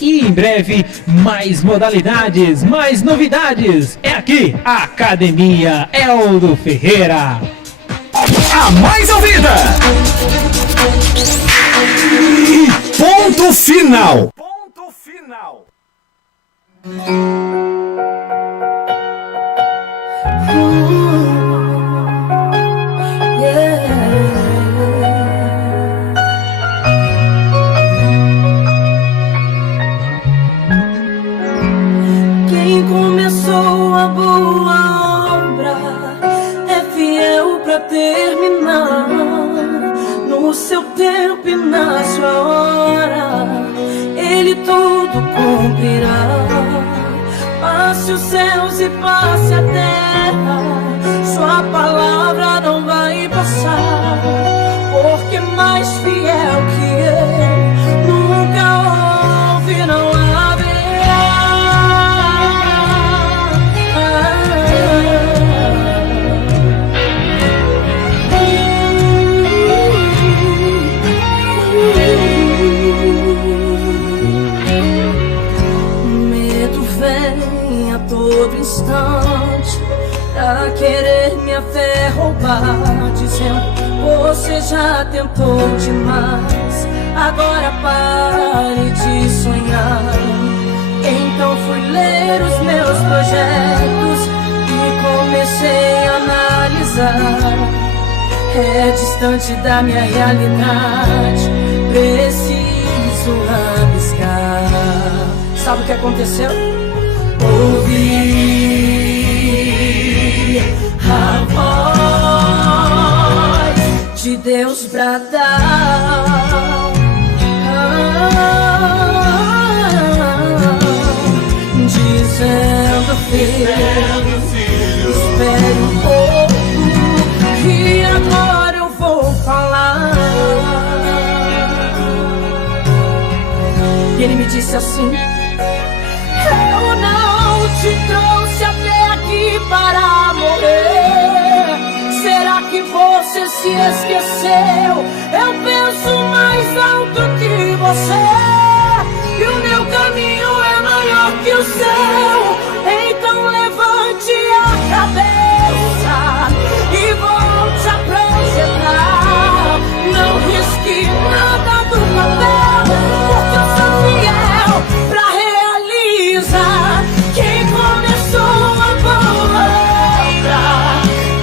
E em breve, mais modalidades, mais novidades. É aqui, a Academia Eldo Ferreira. A mais ouvida. E ponto final. Ponto final. Quem começou a boa obra é fiel pra terminar. No seu tempo e na sua hora, Ele tudo cumprirá. Passe os céus e passe a terra, sua palavra não vai passar. Porque mais fiel que eu nunca houve, não haverá. Medo vem a todo instante pra querer minha fé roubar, dizendo: você já tentou demais, agora pare de sonhar. Então fui ler os meus projetos e comecei a analisar. É distante da minha realidade, preciso arriscar. Sabe o que aconteceu? Ouvi a voz de Deus bradar, dizendo: filho, espere um pouco, que agora eu vou falar. E ele me disse assim: eu não te trouxe até aqui para morrer. Será que você se esqueceu? Eu penso mais alto que você, e o meu caminho é maior que o seu. Então levante a cabeça e volte a projetar. Não risque nada do papel, porque eu sou fiel pra realizar. Quem começou a boa obra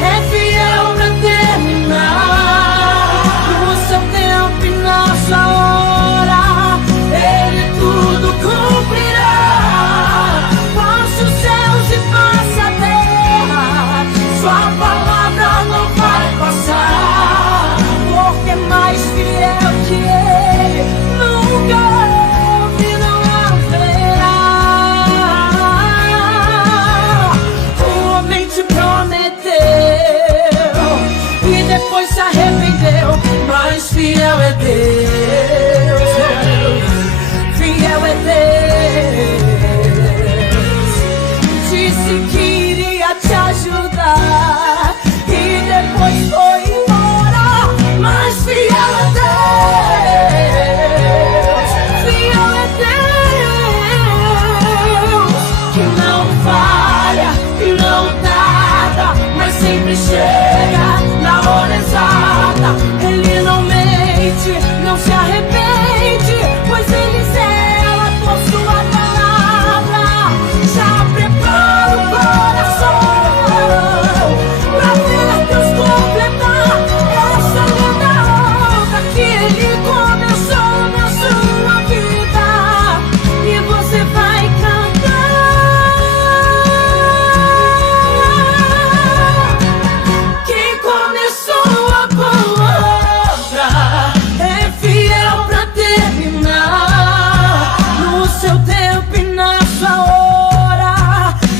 é fiel pra terminar. No seu tempo e na sua hora, Ele tudo cumprirá. Passe os céus e passe a terra, sua palavra não vai passar, porque é mais fiel que Ele nunca houve, não haverá. O homem te prometeu e depois se arrependeu, mas fiel é Deus, fiel é Deus. Disse que iria te ajudar e depois foi embora, mas fiel é Deus, fiel é Deus, que não falha, que não tarda, mas sempre chega na hora exata. Ele não mente, não se arrepende, pois Ele zela por sua palavra. Já prepara o coração pra ver Deus completar essa linda obra que Ele começou na sua vida, e você vai cantar. Quem começou a boa obra é fiel pra terminar. No seu tempo e na sua hora,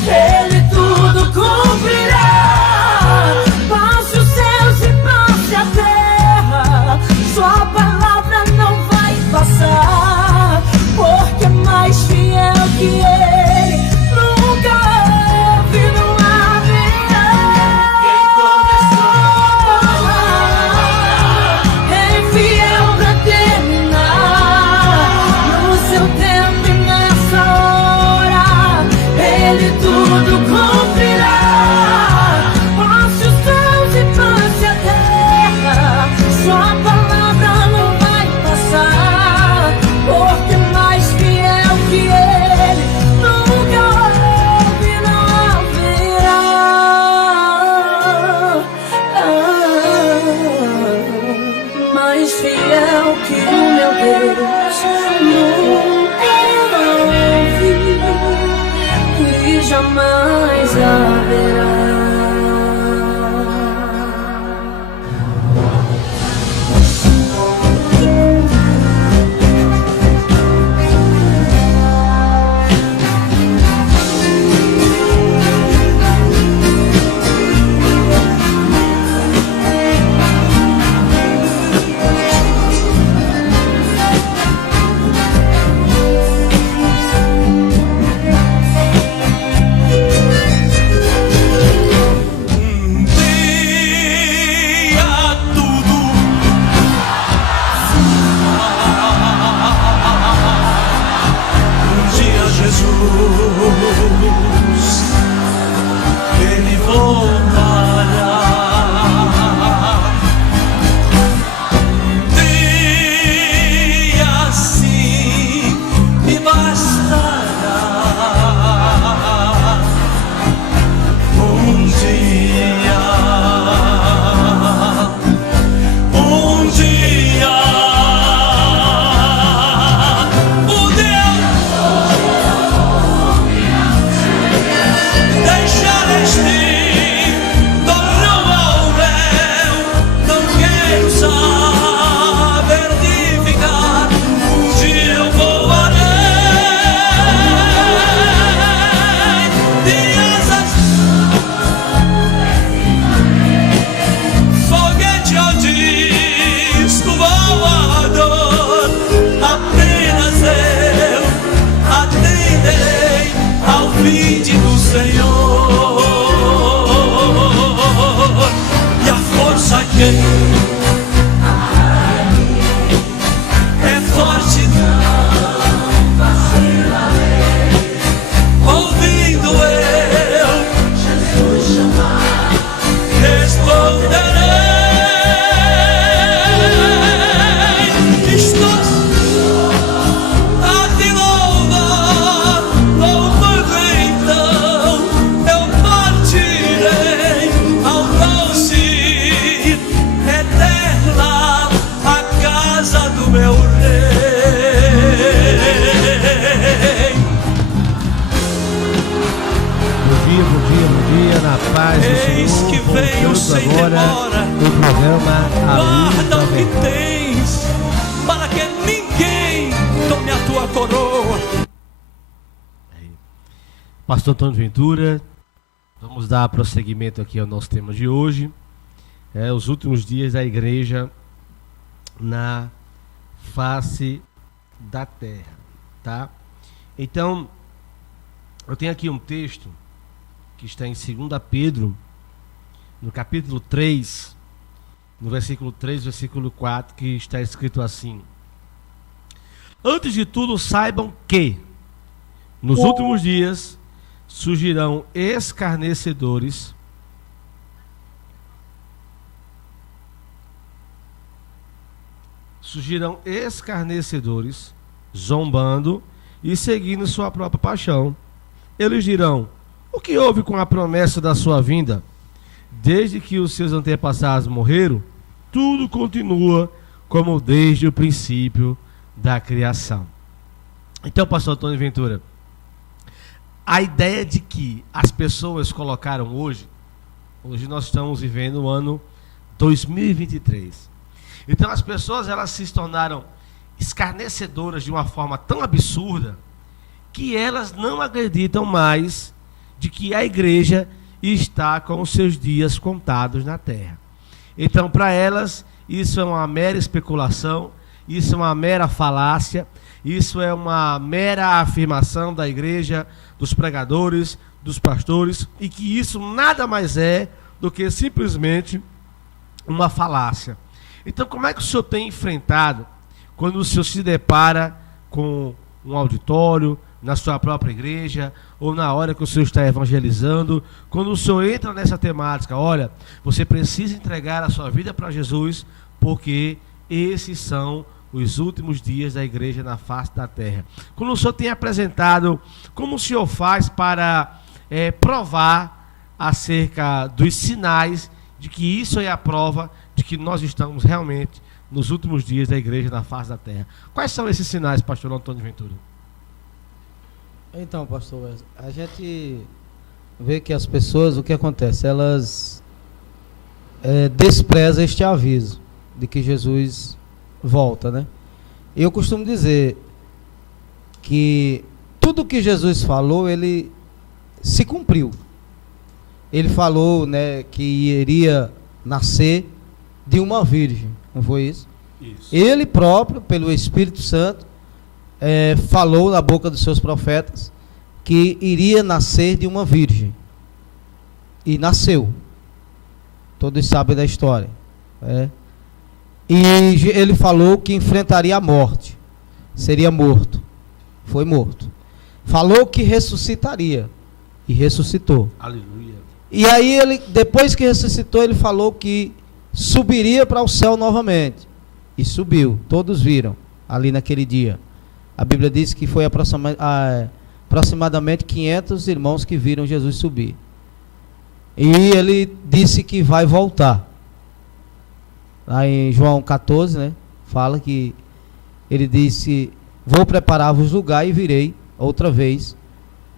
Ele tudo cumprirá. Passe os céus e passe a terra, sua palavra não vai passar, porque é mais fiel que Ele nunca houve, não haverá. Quem começou é fiel pra terminar. No seu tempo e nessa hora, Ele tudo cumprirá. Passe os céus e passe a terra, sua palavra não vai passar, porque mais fiel que Ele nunca houve, não haverá. Mais fiel que o meu Deus nunca houve e jamais haverá. Senhor. E a força que é forte, ouvindo eu Jesus chamar, responderei. Estou a te louvar, louvando então eu partirei ao doce eterna a casa do meu rei. Bom dia, na paz do Eis Senhor. que venho sem demora, O programa A Luz guarda da o que Verdade. tens, para que ninguém tome a tua coroa. Pastor Antônio Ventura, vamos dar prosseguimento aqui ao nosso tema de hoje. Os últimos dias da igreja na face da terra, tá? Então, eu tenho aqui um texto que está em 2 Pedro, no capítulo 3, no versículo 3, versículo 4, que está escrito assim: antes de tudo saibam que nos últimos dias surgirão escarnecedores, zombando e seguindo sua própria paixão. Eles dirão: o que houve com a promessa da sua vinda? Desde que os seus antepassados morreram, tudo continua como desde o princípio da criação. Então, pastor Antônio Ventura, a ideia de que as pessoas colocaram hoje nós estamos vivendo o ano 2023. Então as pessoas, elas se tornaram escarnecedoras de uma forma tão absurda que elas não acreditam mais de que a igreja está com os seus dias contados na terra. Então, para elas, isso é uma mera especulação, isso é uma mera falácia, isso é uma mera afirmação da igreja, dos pregadores, dos pastores, e que isso nada mais é do que simplesmente uma falácia. Então, como é que o senhor tem enfrentado quando o senhor se depara com um auditório, na sua própria igreja, ou na hora que o senhor está evangelizando, quando o senhor entra nessa temática? Olha, você precisa entregar a sua vida para Jesus, porque esses são os últimos dias da igreja na face da terra. Quando o senhor tem apresentado, como o senhor faz para provar acerca dos sinais de que isso é a prova de que nós estamos realmente nos últimos dias da igreja na face da terra? Quais são esses sinais, pastor Antônio Ventura? Então, pastor, a gente vê que as pessoas, o que acontece? Elas desprezam este aviso de que Jesus volta, né? Eu costumo dizer que tudo que Jesus falou, ele se cumpriu. Ele falou, né, que iria nascer de uma virgem, não foi isso? Isso. Ele próprio, pelo Espírito Santo, falou na boca dos seus profetas que iria nascer de uma virgem. E nasceu. Todos sabem da história. E ele falou que enfrentaria a morte. Seria morto. Foi morto. Falou que ressuscitaria. E ressuscitou. Aleluia. E aí, ele, depois que ressuscitou, ele falou que subiria para o céu novamente. E subiu. Todos viram ali naquele dia. A Bíblia diz que foi aproximadamente 500 irmãos que viram Jesus subir. E ele disse que vai voltar. Lá em João 14, né, fala que ele disse: vou preparar-vos lugar e virei outra vez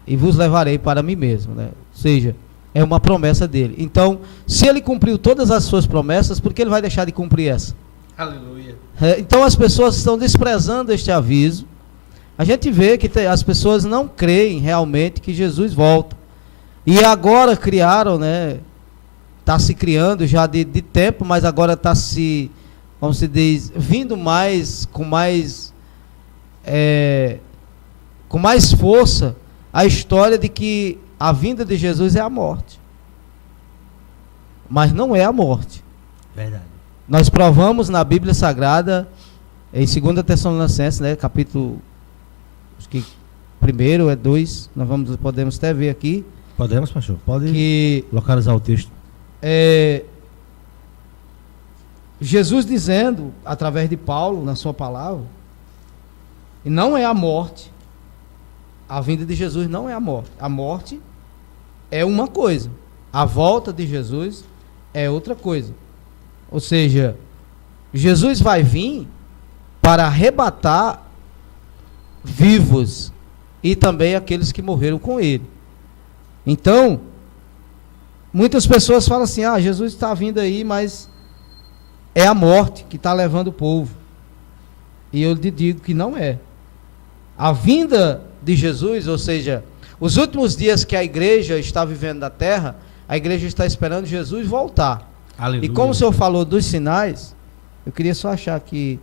e vos levarei para mim mesmo, né? Ou seja, é uma promessa dele. Então, se ele cumpriu todas as suas promessas, por que ele vai deixar de cumprir essa? Aleluia. Então as pessoas estão desprezando este aviso. A gente vê que as pessoas não creem realmente que Jesus volta. E agora criaram, né? Está se criando já de tempo, mas agora está se, como se diz, vindo mais, com mais força, a história de que a vinda de Jesus é a morte. Mas não é a morte. Verdade. Nós provamos na Bíblia Sagrada, em 2 Tessalonicenses, né, capítulo, acho que 1 é 2, podemos até ver aqui. Podemos, pastor? Pode que localizar o texto. Jesus dizendo, através de Paulo, na sua palavra, e não é a morte, a vinda de Jesus não é a morte. A morte é uma coisa, a volta de Jesus é outra coisa. Ou seja, Jesus vai vir para arrebatar vivos e também aqueles que morreram com ele. Então, muitas pessoas falam assim, Jesus está vindo aí, mas é a morte que está levando o povo. E eu lhe digo que não é. A vinda de Jesus, ou seja, os últimos dias que a igreja está vivendo na terra, a igreja está esperando Jesus voltar. Aleluia. E como o senhor falou dos sinais, eu queria só achar que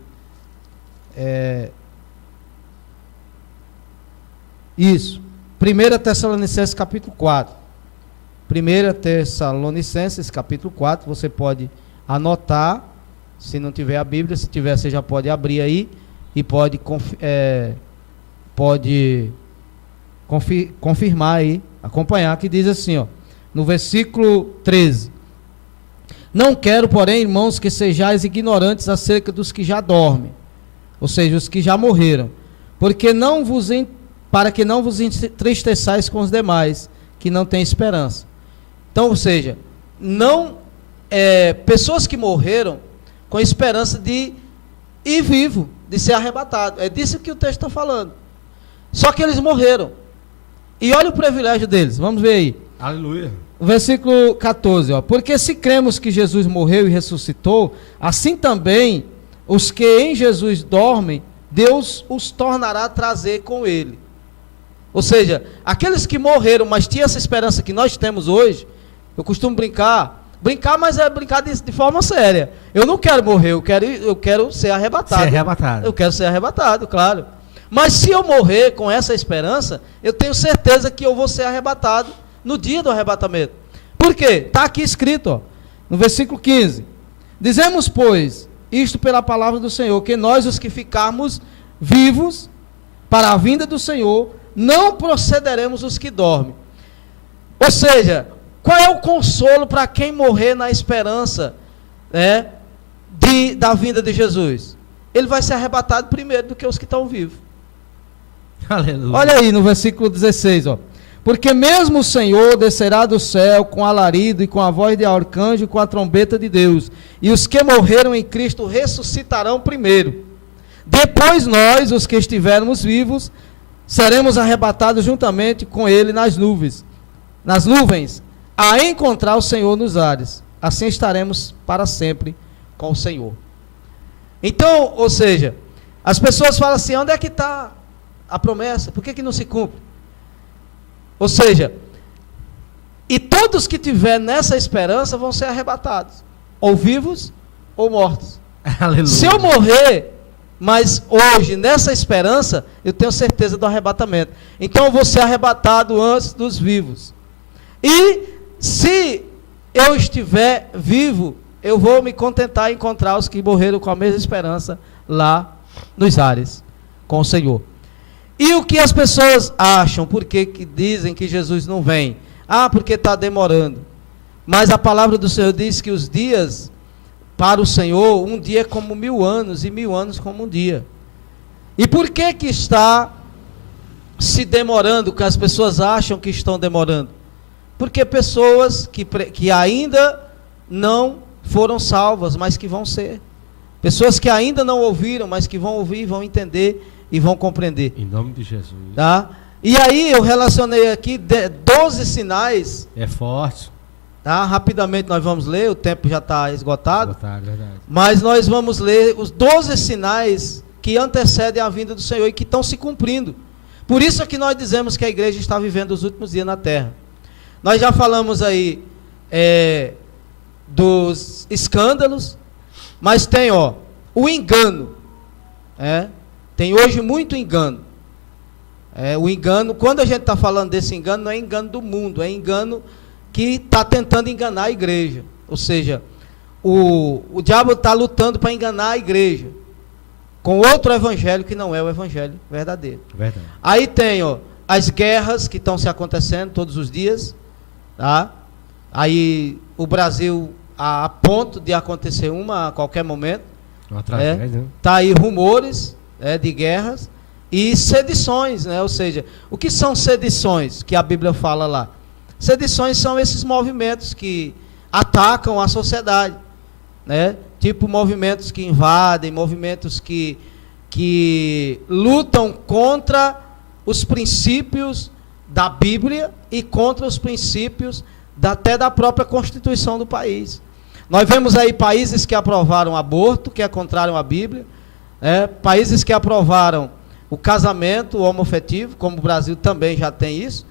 isso, 1 Tessalonicenses capítulo 4. 1 Tessalonicenses capítulo 4, você pode anotar, se não tiver a Bíblia, se tiver você já pode abrir aí e pode confirmar aí, acompanhar, que diz assim, ó, no versículo 13: não quero, porém, irmãos, que sejais ignorantes acerca dos que já dormem, ou seja, os que já morreram, para que não vos entristeçais com os demais, que não têm esperança. Então, ou seja, pessoas que morreram com esperança de ir vivo, de ser arrebatado. É disso que o texto está falando. Só que eles morreram. E olha o privilégio deles. Vamos ver aí. Aleluia. O versículo 14, ó. Porque se cremos que Jesus morreu e ressuscitou, assim também os que em Jesus dormem, Deus os tornará a trazer com ele. Ou seja, aqueles que morreram, mas tinham essa esperança que nós temos hoje, eu costumo brincar, mas é brincar de forma séria. Eu não quero morrer, eu quero ser arrebatado. Ser arrebatado. Eu quero ser arrebatado, claro. Mas se eu morrer com essa esperança, eu tenho certeza que eu vou ser arrebatado no dia do arrebatamento. Por quê? Está aqui escrito, ó, no versículo 15. Dizemos, pois, isto pela palavra do Senhor, que nós, os que ficarmos vivos para a vinda do Senhor, não procederemos os que dormem. Ou seja, qual é o consolo para quem morrer na esperança da vinda de Jesus? Ele vai ser arrebatado primeiro do que os que estão vivos. Aleluia. Olha aí no versículo 16, ó. Porque mesmo o Senhor descerá do céu com alarido e com a voz de arcanjo e com a trombeta de Deus, e os que morreram em Cristo ressuscitarão primeiro. Depois nós, os que estivermos vivos, seremos arrebatados juntamente com ele nas nuvens, a encontrar o Senhor nos ares. Assim estaremos para sempre com o Senhor. Então, ou seja, as pessoas falam assim, onde é que está a promessa? Por que não se cumpre? Ou seja, e todos que tiver nessa esperança vão ser arrebatados, ou vivos ou mortos. Aleluia. Se eu morrer, mas hoje, nessa esperança, eu tenho certeza do arrebatamento. Então eu vou ser arrebatado antes dos vivos. E se eu estiver vivo, eu vou me contentar em encontrar os que morreram com a mesma esperança lá nos ares, com o Senhor. E o que as pessoas acham? Por que dizem que Jesus não vem? Porque está demorando. Mas a palavra do Senhor diz que os dias para o Senhor, um dia é como 1000 anos, e 1000 anos como um dia. E por que está se demorando, que as pessoas acham que estão demorando? Porque pessoas que ainda não foram salvas, mas que vão ser. Pessoas que ainda não ouviram, mas que vão ouvir, vão entender e vão compreender. Em nome de Jesus. Tá? E aí eu relacionei aqui 12 sinais. É forte. Tá? Rapidamente nós vamos ler, o tempo já está esgotado. Verdade. Mas nós vamos ler os 12 sinais que antecedem a vinda do Senhor e que estão se cumprindo. Por isso é que nós dizemos que a igreja está vivendo os últimos dias na terra. Nós já falamos aí dos escândalos, mas tem o engano. Tem hoje muito engano. O engano, quando a gente está falando desse engano, não é engano do mundo, é engano que está tentando enganar a igreja. Ou seja, o diabo está lutando para enganar a igreja com outro evangelho que não é o evangelho verdadeiro. Verdade. Aí tem as guerras que estão se acontecendo todos os dias, tá? Aí o Brasil a ponto de acontecer uma a qualquer momento. Uma tragédia, né? Tá aí rumores de guerras e sedições, né? Ou seja, o que são sedições que a Bíblia fala lá? Sedições são esses movimentos que atacam a sociedade, né? Tipo movimentos que invadem, movimentos que lutam contra os princípios da Bíblia e contra os princípios até da própria Constituição do país. Nós vemos aí países que aprovaram aborto, que é contrário à Bíblia, países que aprovaram o casamento homoafetivo, como o Brasil também já tem isso,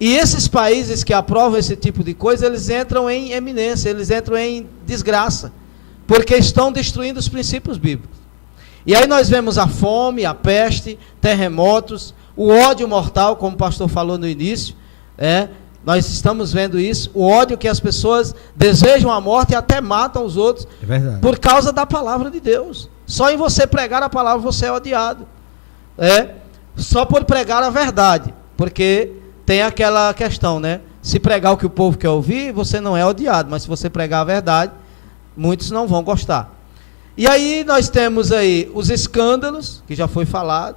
e esses países que aprovam esse tipo de coisa, eles entram em eminência, eles entram em desgraça, porque estão destruindo os princípios bíblicos. E aí nós vemos a fome, a peste, terremotos, o ódio mortal, como o pastor falou no início, nós estamos vendo isso, o ódio que as pessoas desejam a morte e até matam os outros, por causa da palavra de Deus. Só em você pregar a palavra você é odiado. Só por pregar a verdade, porque tem aquela questão, né? Se pregar o que o povo quer ouvir, você não é odiado, mas se você pregar a verdade, muitos não vão gostar. E aí nós temos aí os escândalos, que já foi falado,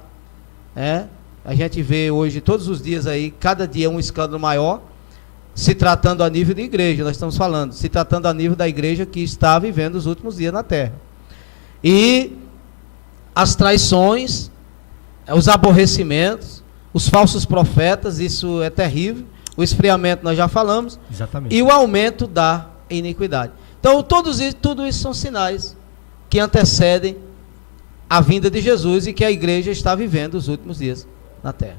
a gente vê hoje, todos os dias aí, cada dia um escândalo maior, se tratando a nível de igreja, nós estamos falando, se tratando a nível da igreja que está vivendo os últimos dias na terra. E as traições, os aborrecimentos, os falsos profetas, isso é terrível, o esfriamento nós já falamos. Exatamente. E o aumento da iniquidade. Então, tudo isso são sinais que antecedem a vinda de Jesus e que a igreja está vivendo os últimos dias na terra.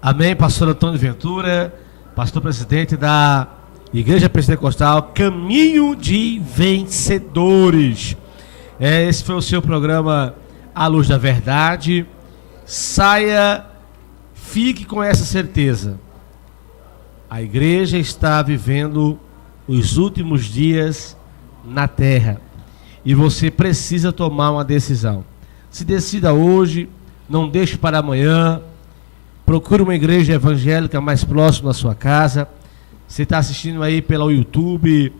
Amém, pastor Antônio Ventura, pastor presidente da Igreja Pentecostal Caminho de Vencedores. Esse foi o seu programa A Luz da Verdade. Saia, fique com essa certeza. A igreja está vivendo os últimos dias na terra. E você precisa tomar uma decisão. Se decida hoje, não deixe para amanhã. Procure uma igreja evangélica mais próxima da sua casa. Você está assistindo aí pelo YouTube,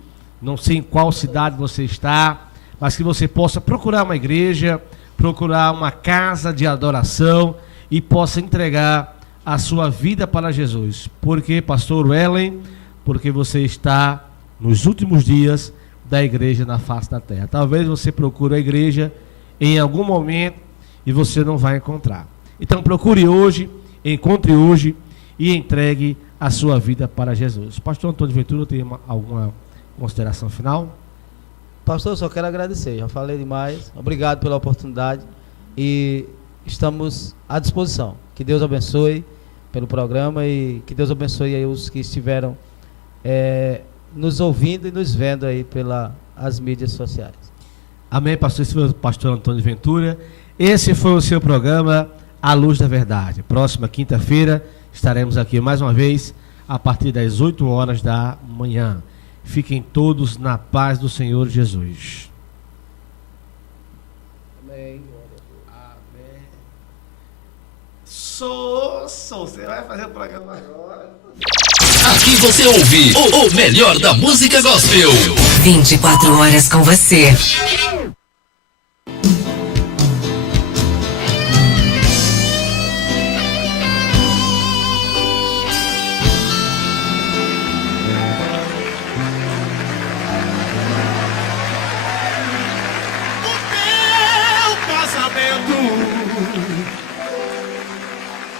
não sei em qual cidade você está, mas que você possa procurar uma igreja, procurar uma casa de adoração e possa entregar a sua vida para Jesus. Por quê, pastor Wellen? Porque você está nos últimos dias da igreja na face da terra. Talvez você procure a igreja em algum momento e você não vai encontrar. Então procure hoje, encontre hoje e entregue a sua vida para Jesus. Pastor Antônio Ventura, tem alguma consideração final? Pastor, eu só quero agradecer, já falei demais, obrigado pela oportunidade e estamos à disposição. Que Deus abençoe pelo programa e que Deus abençoe aí os que estiveram nos ouvindo e nos vendo aí pelas mídias sociais. Amém, pastor. Esse foi o pastor Antônio Ventura. Esse foi o seu programa A Luz da Verdade. Próxima quinta-feira estaremos aqui mais uma vez a partir das 8 horas da manhã. Fiquem todos na paz do Senhor Jesus. Amém. Amém. Você vai fazer o programa agora. Aqui você ouve o melhor da música gospel. 24 horas com você.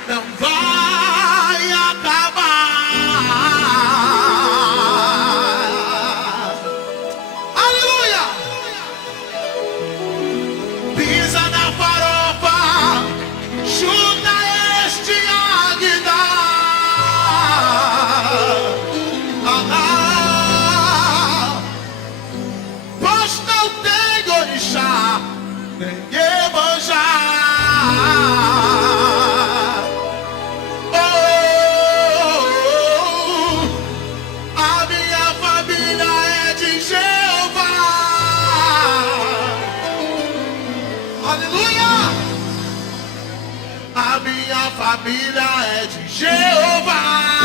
Não vai acabar. Aleluia! Aleluia! A minha família é de Jeová.